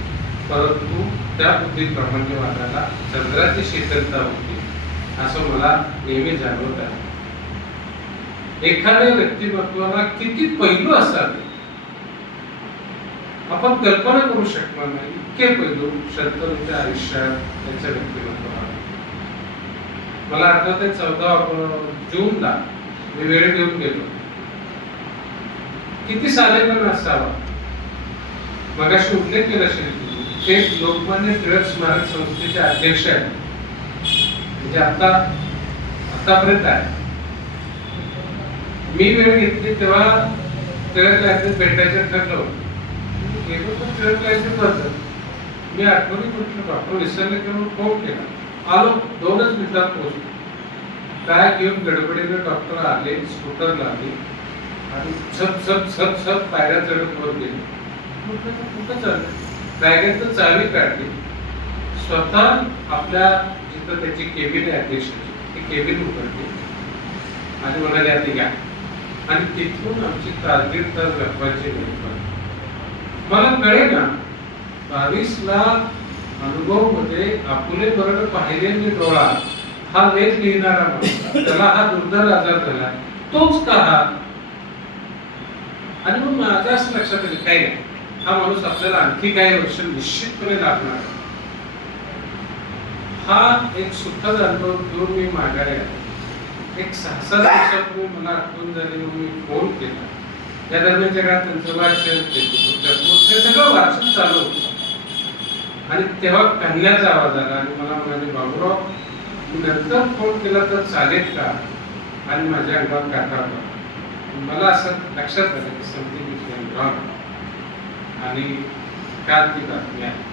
परंतु त्या बुद्धिप्रामाण्यवादाला चंद्राची शीतलता होती असं मला नेहमी जाणवत आहे. एखाद्या व्यक्तिमत्वाला किती पैलू असावे आपण कल्पना करू शकणार नाही. इतके पैलू शंतनूच्या आयुष्यात, त्यांच्या व्यक्तिमत्वाला. मला आठवतंय 14 जूनला मी वेळ घेऊन गेलो. किती साधेपणा असावा. मगाशी उल्लेख केला श्री ते लोकमान्य टिळक स्मारक संस्थेचे अध्यक्ष आहेत, म्हणजे आतापर्यंत आहे. मी वेळ घेतली तेव्हा टिळक लाईब्ररीत भेटायचं ठरलं. टिळक लाईब्ररीत होतं. मी आठवणी म्हटलं डॉक्टर विसरले किंवा फोन केला. आलो, 2च मिनिटात पोहोचलो. काय घेऊन गडबडीने डॉक्टर आले, स्कूटर लावली आणि झप झप झप झप पायऱ्या चढत वर गेले. कुठं चाललं? बॅगेतनं चावी काढली, स्वतः आपल्या जिथं त्याची केबिन आहे अध्यक्षाची, ती केबिन उघडली आणि म्हणाले आता घ्या. आणि तिथून आमची तास गप्पांची वेळ. मला कळे ना 22ला अनुभव मध्ये आपुले बरड पाहिले मी डोळा हा लेख लिहिणारा माणूस, त्याला हा दुर्धर आजार झाला, तोच का हा? आणि मग माझ्या असं लक्षात आलं काही नाही, हा माणूस आपल्याला आणखी काही वर्ष निश्चितपणे लागणार. हा एक सुखद अनुभव घेऊन मी माघारी आलो. एक 6-7 दिवसापूर्वी मला आठवण झाली म्हणून मी फोन केला. या दरम्यानच्या काळात त्यांचं वाचन, हे सगळं वाचन चालू होतं. आणि तेव्हा कन्याचा आवाज आला आणि मला म्हणाले बाबूराव नंतर फोन केला तर चालेल का? आणि माझ्या अंगावर काटा आला. मला असं लक्षात आलं की समथिंग इज गोइंग रॉंग आणि काल ती बातमी आहे.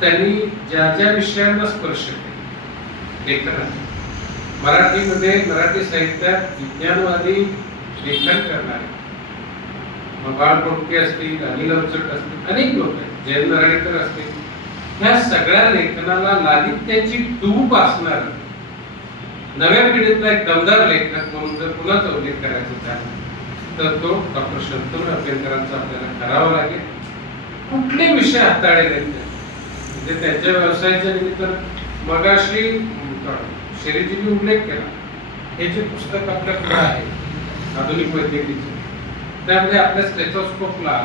त्यांनी ज्या ज्या विषयांना स्पर्श केला लेखनात, मराठीमध्ये मराठी साहित्यात विज्ञानवादी लेखन करणारे मग बाळ कोटके असतील, अनिल अवचट असतील, अनेक लोक आहेत, जयंत नारळीकर असतील, ह्या सगळ्या लेखनाला लालित्याची डूब असणार नव्या पिढीतला एक दमदार लेखक म्हणून जर कुणाचा उल्लेख करायचा झाला तर तो डॉक्टर शंतनू अभ्यंकरांचा आपल्याला करावा लागेल. कुठले विषय हाताळले म्हणजे त्यांच्या व्यवसायाच्या निमित्त मगाशी शरीजींनी उल्लेख केला. हे जे पुस्तक आपल्याकडे आहे आधुनिक वैद्यकीचे, त्यामध्ये आपल्या स्टेथोस्कोपला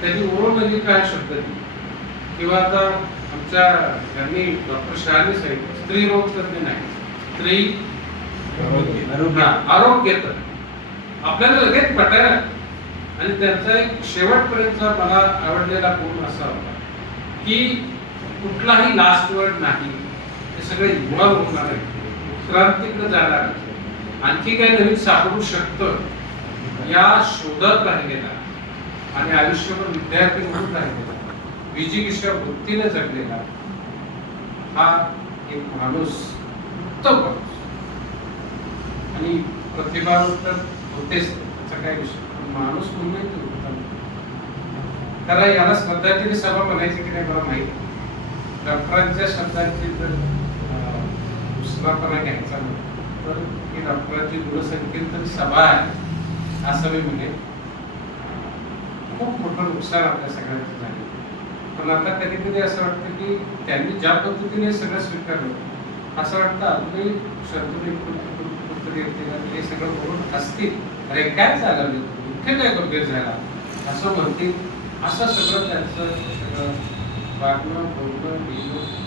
त्याची ओरोलॉजी काय शब्द किंवा आता आमच्या यांनी डॉक्टर शहानी सांगितलं स्त्री रोग तज्ञ नाही, स्त्री आरोग्य तज्ञ आपल्याला लगेच पटायला. आणि त्यांचा एक शेवटपर्यंत मला आवडलेला गुण असा होता की कुठलाही लास्ट वर्ड नाही, हे सगळे युवा होणार आहे, उत्क्रांतीकडे जाणार, आणखी काही नवीन सापडू शकतं या शोधात राहिलेला आणि आयुष्यभर विद्यार्थी म्हणून राहिलेला, विजिगीषा वृत्तीने जगलेला हा एक माणूस, उत्तम माणूस. आणि प्रतिभावंत होतेच त्याचा काय विषय, माणूस म्हणून तो उत्तम. कारण याला श्रद्धांजली सभा म्हणायची की नाही मला माहिती. डॉक्टरांच्या शब्दांची जर दुसरापणा घ्यायचा तर ही डॉक्टरांची गुणसंकीर्तन सभा आहे असं मी म्हणेन. खूप मोठं नुकसान आपल्या सगळ्यांचं झालं. पण आता कधी कधी असं वाटतं की त्यांनी ज्या पद्धतीने सगळं स्वीकारलं असं वाटतं अजूनही शंतनू कुठतरी हे सगळं बोलून असतील, अरे काय झालं इथे काय गंभीर झाला असं म्हणतील. असं सगळं त्यांचं सगळं वागणं बोलणं लिहिणं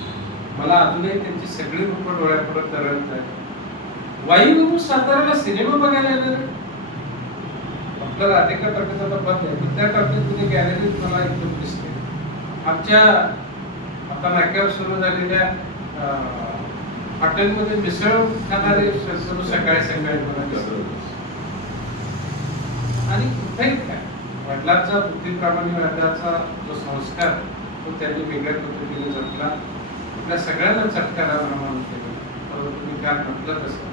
मला अजूनही त्यांची सगळी रूपं डोळ्यापुढे तरळत आहेत. वायू साताऱ्याला सिनेमा बघायला येणार आपल्या राधिका टॉकीचा तर बंद आहे, त्या टॉकीत तुम्ही गॅलरीत मला एकदम दिसते. आमच्या आता नाक्यावर सुरू झालेल्या हॉटेलमध्ये मिसळ खाणारे सुरू सकाळी सकाळी मला दिसतो. आणि कुठेही काय वडिलांचा बुद्धिप्रामाण्यवादाचा जो संस्कार तो त्यांनी वेगळ्या पद्धतीने जपला. आपल्या सगळ्यांना चटका लागला केला. परंतु मी काय म्हटलं तसं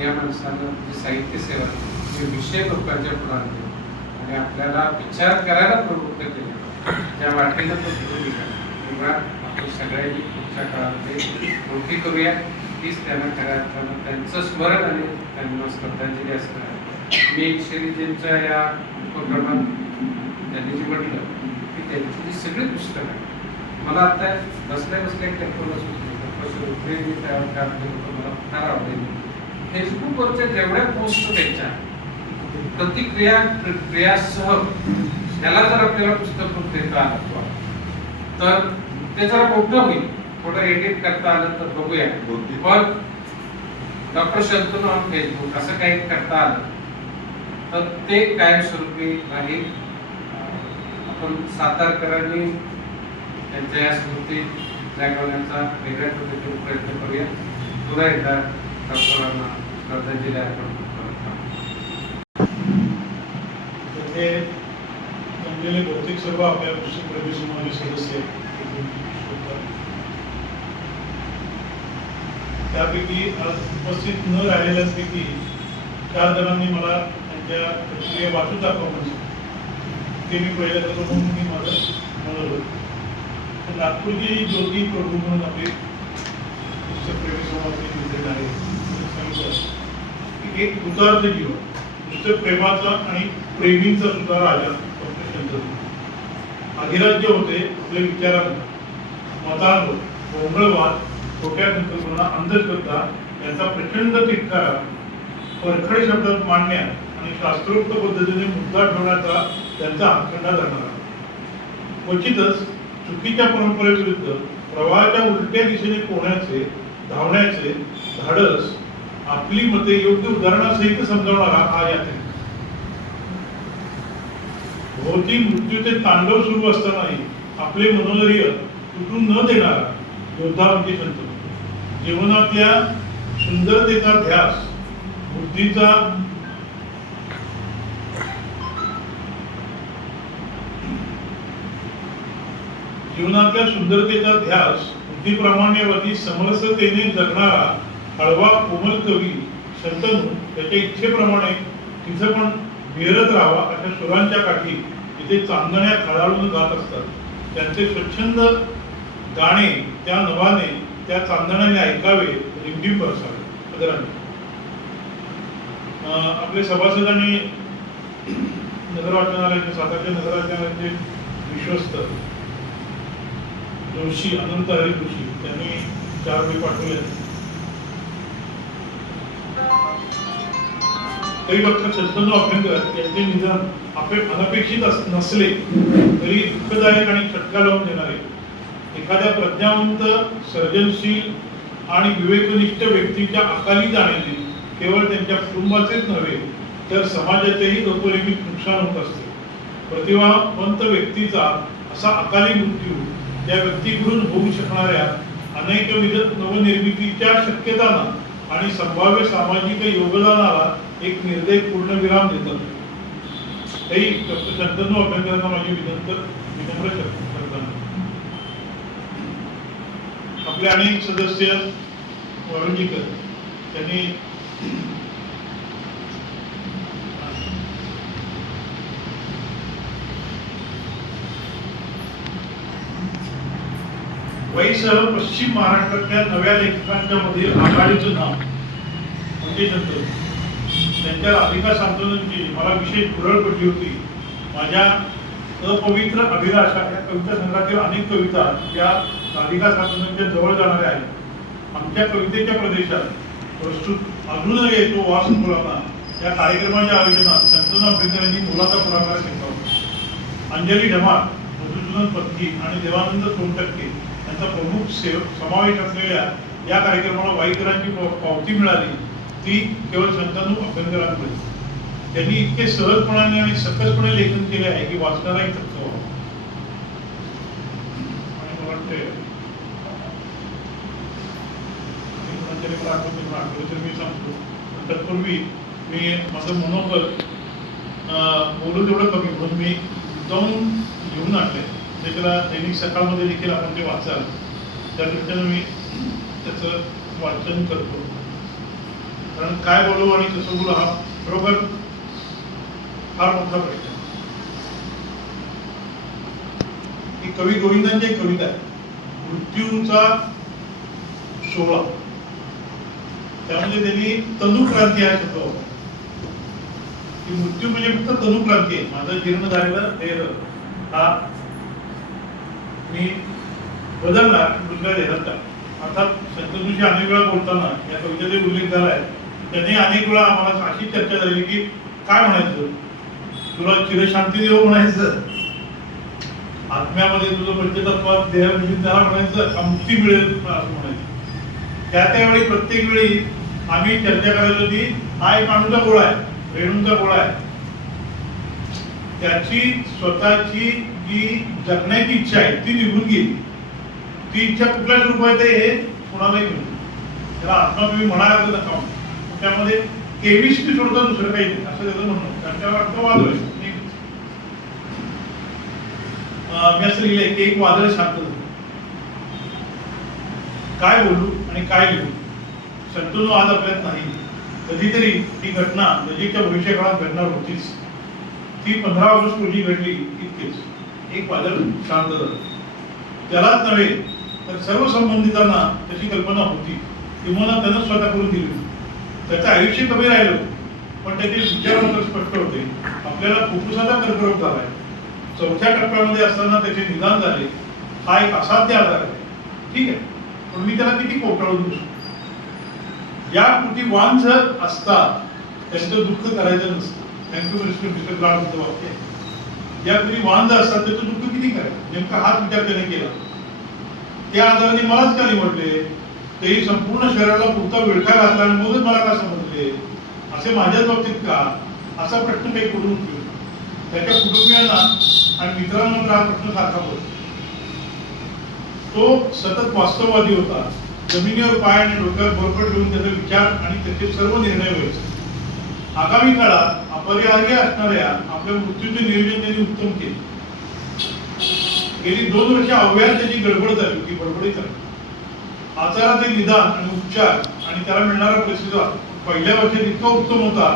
या माणसानं जी साहित्य सेवा जे विषय लोकांच्या पुढे आणले आणि आपल्याला विचार करायला प्रवृत्त केले, त्या वाटेनं तो पुढे निघाला. आपण सगळ्यांनी पुढच्या काळामध्ये मोठी करूया, हीच त्यांना खऱ्या अर्थानं त्यांचं स्मरण आणि त्यांना श्रद्धांजली असणार आहे. मी शिरीजींच्या या उपक्रमात त्यांनी जे म्हटलं की त्यांची जी सगळी पुस्तकं आहेत, मला आता बसल्या बसल्या एक कल्पना सुचली, मी तयार करतो, मला फार आवडेल. फेसबुकवरच्या जेवढ्या पोस्ट त्यांच्या प्रतिक्रियासह याला जर आपल्याला पुस्तक देता आलं तर ते जरा मोठं होईल, थोडं एडिट करता आलं तर बघूया. पण डॉक्टर शंतनू ऑन फेसबुक असं काही करता आलं तर ते कायमस्वरूपी राहील. आपण सातारकरांनी त्यांच्या या स्मृती जागवण्याचा वेगळ्या पद्धतीने प्रयत्न करूया. पुन्हा एकदा डॉक्टरांना श्रद्धांजली अर्पण करत आहोत. तिथे जमलेले बहुतेक सर्व आपल्या पुस्तकप्रेमी समाजाचे सदस्य आहेत. त्यापैकी आज उपस्थित न राहिलेल्यापैकी 4 जणांनी मला त्यांच्या प्रतिक्रिया वाचून दाखवून ते मी पहिल्या करतो म्हणून मी माझं म्हणलं. नागपूरची ज्योती प्रभू म्हणून आपले पुस्तकप्रेमी समाजाचे मित्र आहे, सांगितलं की एक कृतार्थ जीवन, पुस्तक प्रेमाचा आणि प्रेमींचा सुद्धा राजा डॉक्टर शंतनू. अधिराज्य होते आपल्या विचारांना, मतांवर गोंधळवाद, छोट्या संकल्पना, अंधश्रद्धा यांचा प्रचंड तिटकारा परखड शब्दात मांडण्या आणि शास्त्रोक्त पद्धतीने मुद्दा ठेवण्याचा त्यांचा हातखंडा धरणारा. क्वचितच चुकीच्या परंपरेविरुद्ध प्रवाहाच्या उलट्या दिशेने पोहण्याचे, धावण्याचे धाडस, आपली मते योग्य उदाहरणासहित समजावणारा हा यात्री. भोवती मृत्यूचे तांडव सुरू असतानाही आपले मनोधैर्य तुटू न देणारा योद्धा म्हणजे शंतनू. जीवनातल्या सुंदरतेचा ध्यास, बुद्धीचा जीवनातल्या सुंदरतेचा ध्यास, बुद्धिप्रामाण्यवादी समरसतेने जगणारा हळवा कोमल कवी शंतनू त्याच्या इच्छेप्रमाणे तिथं पण विहरत राहावा अशा सुरांच्या काठी तिथे चांदण्या खळाळून गात असतात. त्यांचे स्वच्छंद गाणे त्या नवाने त्या चांदण्याने ऐकावे, रिमझिम बरसावे. आदरांनी आपले सभासद आणि नगर वाचनालयाचे, सातारच्या नगर वाचनालयाचे विश्वस्त जोशी, अनंत हरी जोशी, त्यांनी 4 वही पाठवले. तरी डॉक्टर शंतनू अभ्यंकर यांचे निधन अनपेक्षित नसले तरी दुःखदायक आणि चटका लावून देणारे. एखाद्या प्रज्ञावंत, सर्जनशील आणि विवेकनिष्ठ व्यक्तीच्या अकाली जाण्याने केवळ त्यांच्या कुटुंबाचेच नव्हे तर समाजाचेही अतोलित नुकसान होत असते. प्रतिभावंत व्यक्तीचा असा अकाली मृत्यू त्या व्यक्तीकडून होऊ शकणाऱ्या अनेकविध नवनिर्मितीच्या शक्यतांना आणि संभाव्य सामाजिक योगदानाला एक निर्दय पूर्णविराम देतात. तरी डॉक्टर शंतनू अभ्यंकरांना माझी विनम्र श्रद्धांजली. आपले अनेक सदस्य वरुणजीकर त्यांनी वहीसह पश्चिम महाराष्ट्रातल्या नव्या लेखकांच्या मध्ये आघाडीचं नाव म्हणजे शंतनू. त्यांच्या राधिका शांतनूंची मला विशेष पुरळ पडली होती. माझ्या अपवित्र अभिलाषा या कविता संघातील अनेक कविता या राधिका शांतनूंच्या जवळ जाणाऱ्या आहेत. आमच्या कवितेच्या प्रदेशात प्रस्तुत अजूनही येतो वास मुलांना या कार्यक्रमाच्या आयोजनात शंतनू अभ्यंकर यांनी मुलाचा पुढाकार घेतला होता. अंजली ढमाळ, मधुसूदन पत्की आणि देवानंद सोनटक्के यांचा प्रमुख समावेश असलेल्या या कार्यक्रमाला वाईकरांची पावती मिळाली ती केवळ शंतनू अभ्यंकरांकडे. त्यांनी इतके सहजपणाने आणि सकसपणे लेखन केले आहे की वाचणाराही थक्क व्हावा. आणि मला वाटते आठवलं तर मी सांगतो. तत्पूर्वी मी माझं मनोबल बोलू तेवढं कमी म्हणून मी मुद्दाम लिहून आणले ते त्याला दैनिक सकाळमध्ये देखील आपण ते वाचाल, त्या दृष्टीनं मी त्याचं वाचन करतो. कारण काय बोलू आणि कसं बोलू हा बरोबर फार मोठा प्रश्न आहे. ही कवी गोविंदांची एक कविता आहे, मृत्यूचा सोहळा. त्यामध्ये त्यांनी तनुक्रांती हा शब्द वापरला. की मृत्यू म्हणजे फक्त तनुक्रांती आहे. माझं जीर्ण झालेलं देह हा मी बदलणार दुसऱ्या देहात. अर्थात शंतनूशी अनेक वेळा बोलताना या कवितेचा उल्लेख झाला आहे. त्यांनी अनेक वेळा आम्हाला अशी चर्चा झाली की काय म्हणायचं, तुला चिरशांती देव म्हणायचं, आत्म्यामध्ये तुझं पंचतत्वात देह म्हणजे त्याला म्हणायचं, का मुक्ती मिळेल असं म्हणायचं. त्यावेळी प्रत्येक वेळी आम्ही चर्चा करायचो की हा एक अणूचा गोळा आहे, रेणूंचा गोळा आहे. त्याची स्वतःची जी जगण्याची इच्छा आहे ती निघून गेली. ती इच्छा कुठल्या स्वरूपात आहे हे कोणालाही मिळते. त्याला आत्मा तुम्ही म्हणायला नका, त्यामध्ये केमिस्ट्री सोडता दुसरं काही नाही असं त्याचं म्हणणं. त्याच्यावर अर्थ वाद होईल. मी असं लिहिलंय की एक वादळ शांत झालं. काय बोलू आणि काय लिहू, शंतनू आज आपल्यात नाही. कधीतरी ही घटना नजीकच्या भविष्यकाळात घडणार होतीच. ती 15 ऑगस्ट रोजी घडली इतकेच. एक वादळ शांत झालं. त्यालाच नव्हे तर सर्व संबंधितांना त्याची कल्पना होती किंवा त्यानं स्वतः करून दिली. त्याचं आयुष्य कमी राहिलं पण त्याचे विचार मात्र स्पष्ट होते. आपल्याला फुफ्फुसाचा कर्करोग झालाय. 4थ्या टप्प्यामध्ये असताना त्याचे निदान झाले. हा एक असाध्य आजार आहे, ठीक आहे, पण मी त्याला किती कोटाळून बसू. या कृती वाण जर असतात त्यांचं दुःख करायचं नसतं. थँक्यू मिस्टर ब्राड वाक्य आहे. या कृती वाण जर असतात त्याचं दुःख किती करायचं. नेमका हाच विचार त्याने केला. त्या आजाराने मलाच का निवडले, तेही संपूर्ण शरीराला पुरता विळखा घातला आणि मगच मला का समजले, असे माझ्याच बाबतीत का, असा प्रश्न काही करून उपयोग. त्याच्या कुटुंबियांना आणि मित्रांना हा प्रश्न सारखा पडतो. तो सतत वास्तववादी होता. जमिनीवर पाय आणि डोक्यावर बरोबर ठेवून त्याचे विचार आणि त्याचे सर्व निर्णय व्हायचे. आगामी काळात अपरिहार्य असणाऱ्या आपल्या मृत्यूचे नियोजन त्यांनी उत्तम केले. गेली 2 वर्ष अव्याहत त्याची गडबड झाली की बडबडीत झाली. आजाराचे निदान आणि उपचार आणि त्याला मिळणारा प्रतिसाद पहिल्या वर्षात इतका उत्तम होता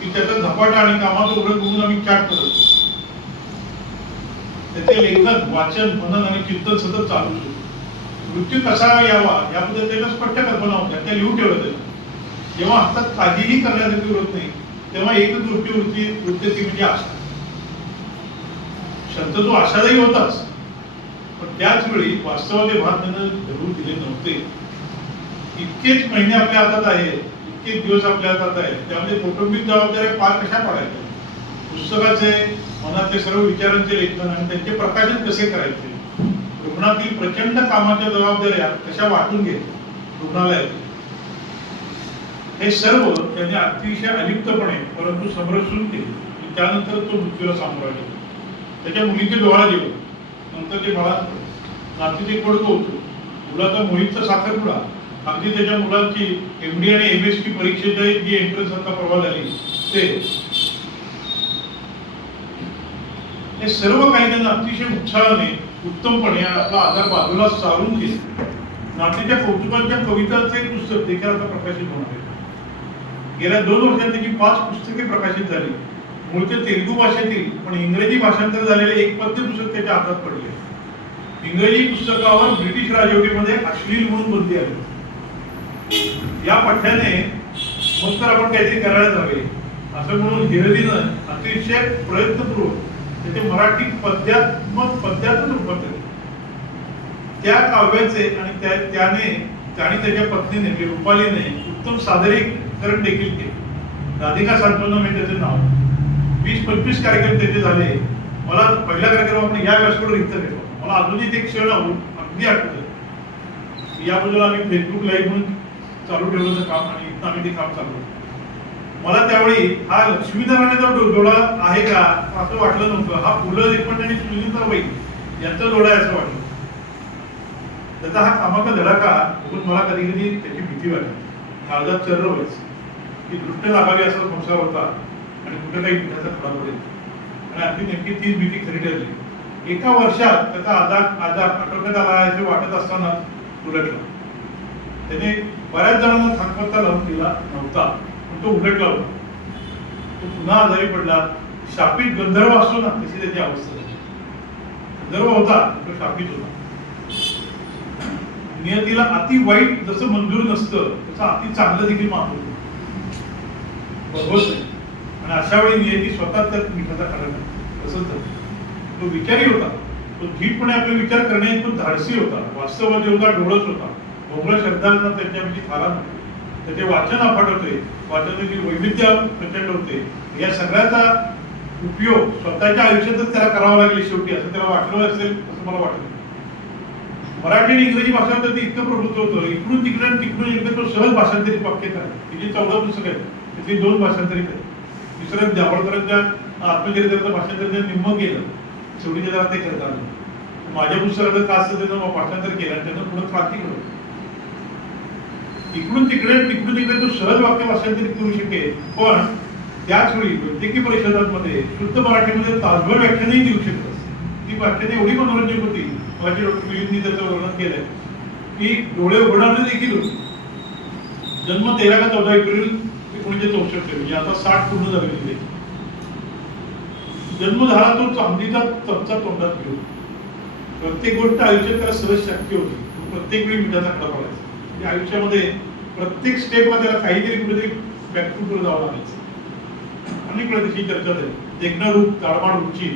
की त्याचा झपाटा आणि कामाचं ओळख बघून आम्ही चाट करत होतो. त्याचे लेखन, वाचन, मनन आणि चिंतन सतत चालू होते. मृत्यू कसा यावा याबद्दल त्याला स्पष्ट कल्पना होत्या, त्या लिहून ठेवत होत्या. जेव्हा हातात काहीही करण्यासाठी होत नाही तेव्हा एकच गोष्टी उरते ती म्हणजे आशा. शंतनू आशादायी होताच, पण त्याच वेळी वास्तवाचे भान त्यानं धरून दिले नव्हते. इतकेच महिने आपल्या हातात आहेत, इतकेच दिवस आपल्या हातात आहेत, त्यामध्ये कौटुंबिक जबाबदाऱ्या पार कशा पडायच्या, पुस्तकाचे, मनातले सर्व विचारांचे लेखन आणि त्यांचे प्रकाशन कसे करायचे, रुग्णातील प्रचंड कामाच्या जबाबदाऱ्या कशा वाटून घ्यायच्या रुग्णालयात, हे सर्व त्यांनी अतिशय अलिप्तपणे परंतु समरसून केले. त्यानंतर तो मृत्यूला सामोरा गेला. त्याच्या मुलीचे डोळा गेलो, नंतर ते बाळात पडले. नातीचे कोडकं होतं, मुलाचा मोहितचा साखरपुडा, अगदी त्याच्या मुलांची MD आणि MSc परीक्षेची जी एंट्रन्स आता परवा झाली ते, हे सर्व काही त्यांना अतिशय उत्साहाने उत्तमपणे आपला आजार बाजूला सारून केले. नातीच्या कौतुकाच्या कवितांचे एक पुस्तक देखील आता प्रकाशित होणार आहे. गेल्या 2 वर्षात त्याची 5 पुस्तके प्रकाशित झाली. मूळच्या तेलुगू भाषेतील पण इंग्रजी भाषांतर झालेले एक पद्य पुस्तक त्याच्या हातात पडले. इंग्रजी पुस्तकावर ब्रिटिश राजवटीमध्ये अश्लील म्हणून बंदी आली. या पठ्याने मग तर आपण काहीतरी करायलाच हवे असं म्हणून हिरडीनं अतिशय प्रयत्नपूर्वक त्याचे मराठी पद्यातच रूपांतर. त्या काव्याचे आणि त्याने त्याच्या पत्नीने रुपालीने उत्तम सादरीकरण देखील केले. राधिका सांत्वना हे त्याचे नाव. 20-25 कार्यक्रम त्याचे झाले. मला पहिला कार्यक्रम आपण या व्यासपीठावर इथं घेतो. मला अजूनही ते क्षण अगदी आठवतं. याबद्दल आम्ही फेसबुक लाईव्ह म्हणून चालू ठेवलं काम आणि इथं आम्ही ते काम चालू. मला त्यावेळी हा लक्ष्मीधराचा जोडा आहे का असं वाटलं नव्हतं. हा पु ल देशपांडे आणि सुनीताबाई यांचा जोडा आहे असं वाटलं. त्याचा हा कामाचा धडाका बघून मला कधी कधी त्याची भीती वाटली. काळजात चर्र व्हायचं की दृष्ट लागावी असा संसार होता आणि कुठे काही मिठाचा खडा पडेल. आणि अगदी नेमकी तीच भीती खरी ठरली. एका वर्षात त्याचा आजार आटोक्यात आला हे वाटत असताना उलटला. त्याने बऱ्याच जणांना थांगपत्ता लावून दिला नव्हता, पण तो उलटला होता. तो पुन्हा आजारी पडला. शापित गंधर्व असतो ना, तशी त्याची अवस्था झाली. गंधर्व होता, तो शापित होता. नियतीला अति वाईट जसं मंजूर नसतं, तसं अति चांगलं देखील माफ होतं. बरोबर नाही. आणि अशा वेळी नियती स्वतः त्यात मिठाचा खडा नाही. तसंच झालं. तो विचारी होता. तो धीटपणे आपले विचार करण्यात तो धाडसी होता. वास्तववादी होता, डोळस होता. भोंगळ शब्दांना त्यांच्यापैकी थारा नव्हते. त्याचे वाचन अफाट होते. वाचनातील वैविध्य प्रचंड होते. या सगळ्याचा उपयोग स्वतःच्या आयुष्यातच त्याला करावा लागेल शेवटी, असं त्याला वाटलं असेल असं मला वाटत. मराठी आणि इंग्रजी भाषा ते इतकं प्रभुत्व होतं. इकडून तिकडे आणि तिकडून इकडे तो सहज भाषांतरित वाक्य करायचं. तिची 14 पुस्तकं आहेत, त्यातली 2 भाषांतरित आहेत. तिसरं जावळकरांच्या आत्मचरित्राचं भाषांतर निम्म केलं, शेवटी त्याला ते करता आलं. माझ्या पुस्तकाचं कास्ट त्यानं भाषांतर केलं आणि त्यानं पुढे क्रांती घडवली. इकडून तिकडे तो सहज वाक्य भाषांतरित करू शकेल. पण त्याच वेळी वैद्यकीय परिषदांमध्ये शुद्ध मराठीमध्ये तासभर व्याख्यानही देऊ शकत असते. ती व्याख्याने एवढी मनोरंजक होती. माझी डॉक्टर मिलिंदनी त्याचं वर्णन केलंय की डोळे उघडणारे देखील होते. जन्म 13 का 14 एप्रिल 1964, म्हणजे आता 60 पूर्ण झालेली. जन्म झाला तो चांदीचा चमचा तोंडात घेऊन. प्रत्येक गोष्ट आयुष्यात त्याला सहज शक्य होती. प्रत्येक वेळी मिठाचा खडा पडायचा. म्हणजे आयुष्यामध्ये प्रत्येक स्टेपला त्याला काहीतरी कुठेतरी बॅकफूटवर जावं लागायचं. अनेक वेळा त्याची चर्चा झाली. देखणं रूप, ताडमाड उंची,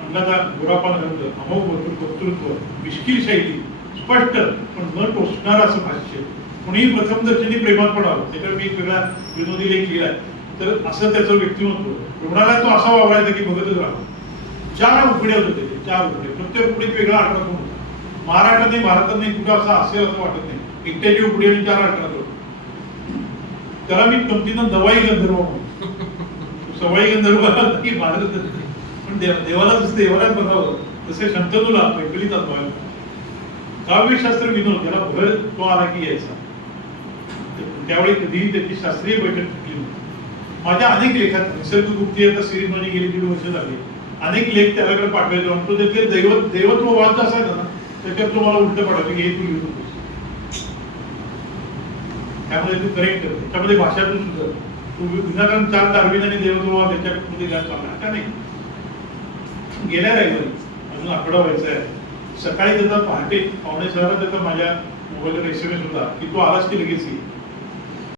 अंगाचा गोरापान रंग, अमोघ वक्तृत्व, मिश्किल शैली, स्पष्ट पण न टोचणारं असं भाष्य. कुणीही प्रथमदर्शनी प्रेमात पडावं, त्याच्यावर मी एक वेगळा विनोदी लेख लिहिलाय. तर असं त्याचं व्यक्तिमत्व. रुग्णालयात तो असा वावरायचा की बघतच राहावं. 4 उकड्या होते त्याचे, 4 उकड्या. प्रत्येक उकडीत वेगळा अल्ट्रासाऊंड होता. महाराष्ट्रात नाही, भारतात नाही, कुठं असं असेल असं वाटत नाही. एकट्याची उकडी आणि 4 अल्ट्रासाऊंड. त्याला मी गमतीनं दवाई गंधर्व म्हणतो. सवाई गंधर्व की भारत, पण देवाला जसं देवालाच बघावं तसे शंतनूला पैफलीत अनुभव. काव्यशास्त्र विनोद याला भर तो आला की यायचा. त्यावेळी कधीही त्याची शास्त्रीय बैठक सुटली नव्हती. माझ्या अनेक लेखात निसर्गगुप्ती आता सिरीज मध्ये गेली 1.5 वर्ष झाली. अनेक लेख त्याच्याकडे पाठवायचो आणि तो त्यातले देवत्व वाद असायचा ना, त्याच्यात तो मला उलट पडायचं की हे तू लिहू नकोस. त्यामध्ये तू करेक्ट कर, त्याच्यामध्ये भाषा तू सुधार. तू विनाकारण 4 डार्विन आणि देवत्व त्याच्यामध्ये घ्या चालला का नाही. गेल्या रविवारी अजून आठवडा व्हायचा आहे. सकाळी त्याचा पहाटे 5:15 त्याचा माझ्या मोबाईलवर SMS होता की तू आलास की लगेच